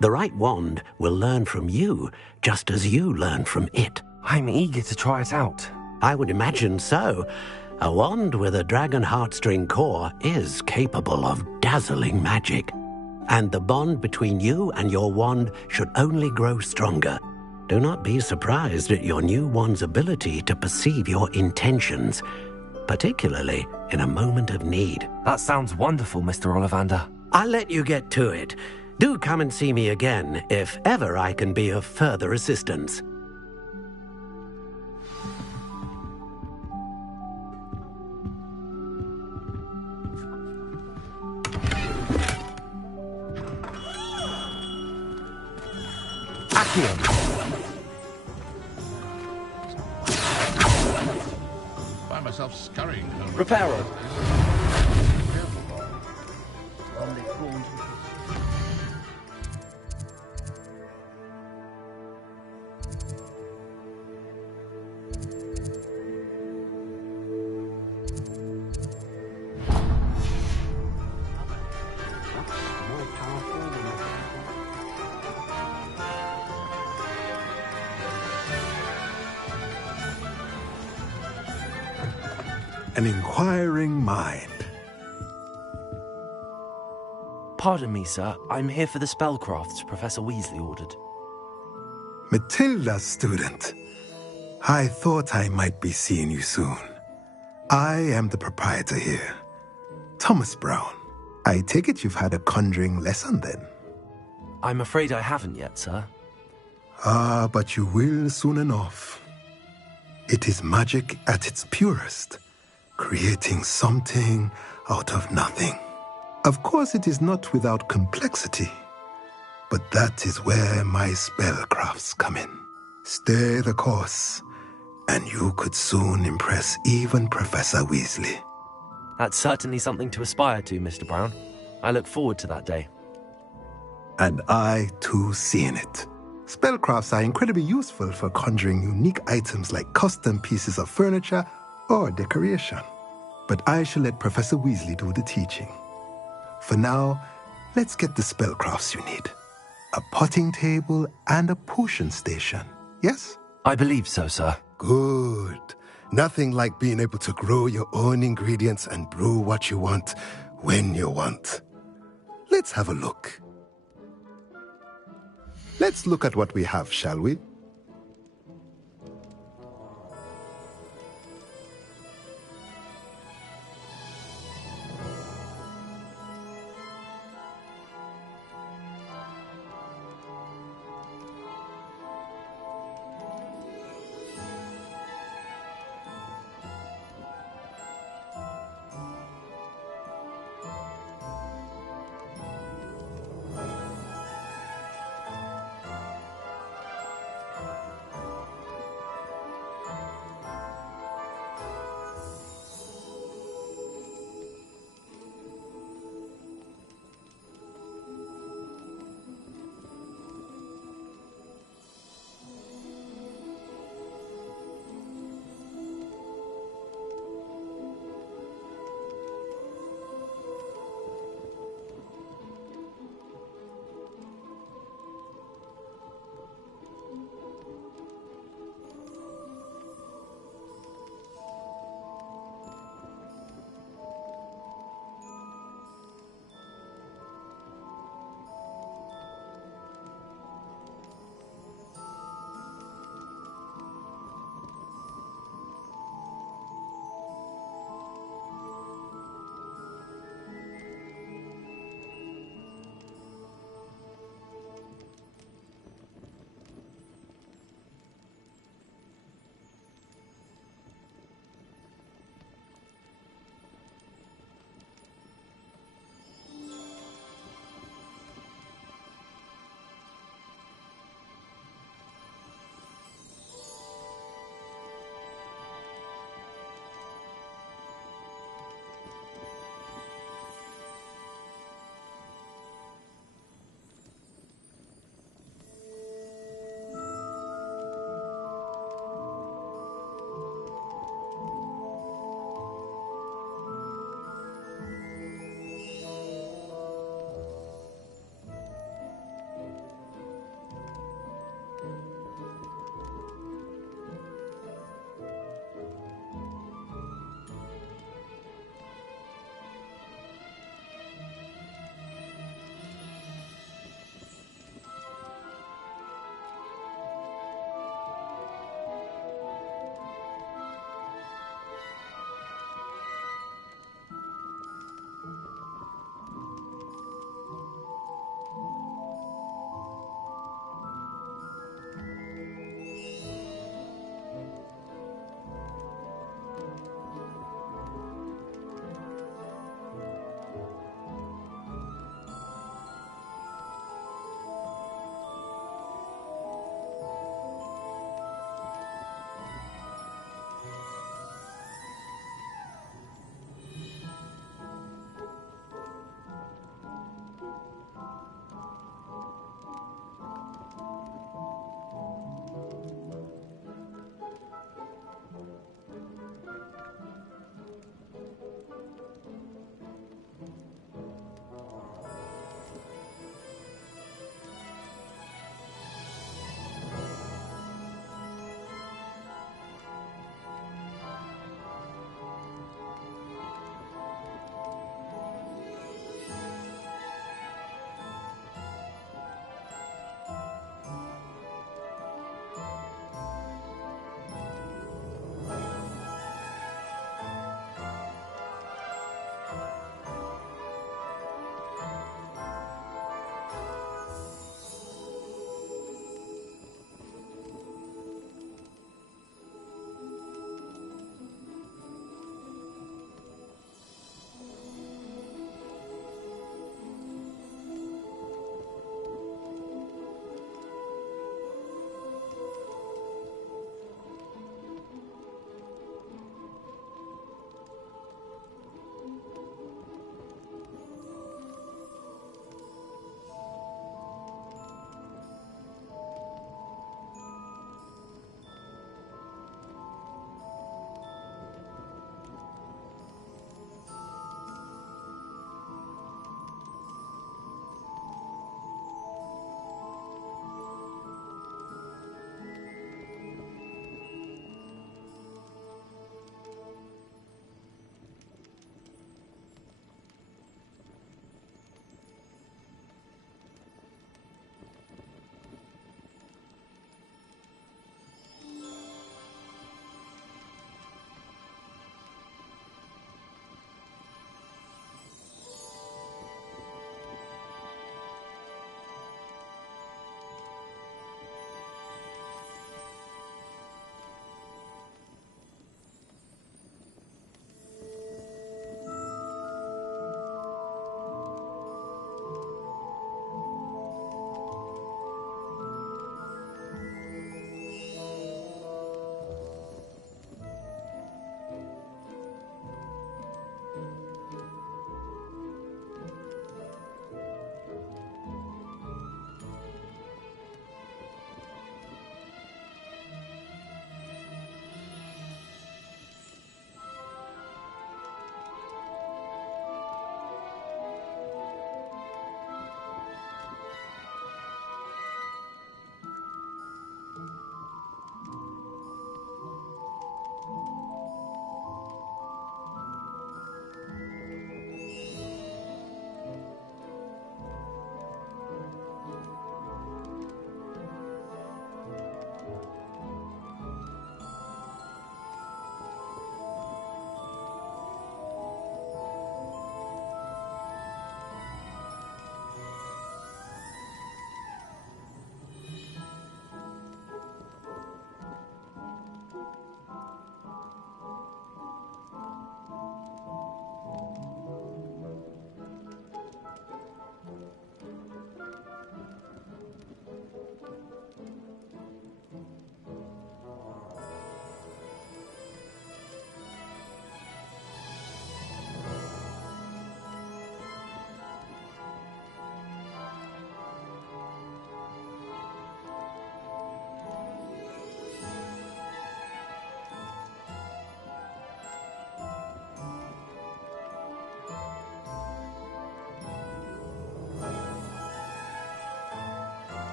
The right wand will learn from you, just as you learn from it. I'm eager to try it out. I would imagine so. A wand with a dragon heartstring core is capable of dazzling magic. And the bond between you and your wand should only grow stronger. Do not be surprised at your new wand's ability to perceive your intentions, particularly in a moment of need. That sounds wonderful, Mr. Ollivander. I'll let you get to it. Do come and see me again if ever I can be of further assistance. Accio. Find myself scurrying home. Reparo. An inquiring mind. Pardon me, sir. I'm here for the spellcrafts Professor Weasley ordered. Matilda, student. I thought I might be seeing you soon. I am the proprietor here, Thomas Brown. I take it you've had a conjuring lesson then? I'm afraid I haven't yet, sir. Ah, but you will soon enough. It is magic at its purest, creating something out of nothing. Of course, it is not without complexity, but that is where my spellcrafts come in. Stay the course, and you could soon impress even Professor Weasley. That's certainly something to aspire to, Mr. Brown. I look forward to that day. And I, too, seeing it. Spellcrafts are incredibly useful for conjuring unique items like custom pieces of furniture or decoration. But I shall let Professor Weasley do the teaching. For now, let's get the spellcrafts you need. A potting table and a potion station, yes? I believe so, sir. Good. Nothing like being able to grow your own ingredients and brew what you want when you want. Let's have a look. Let's look at what we have, shall we?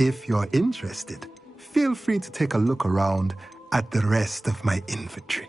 If you're interested, feel free to take a look around at the rest of my inventory.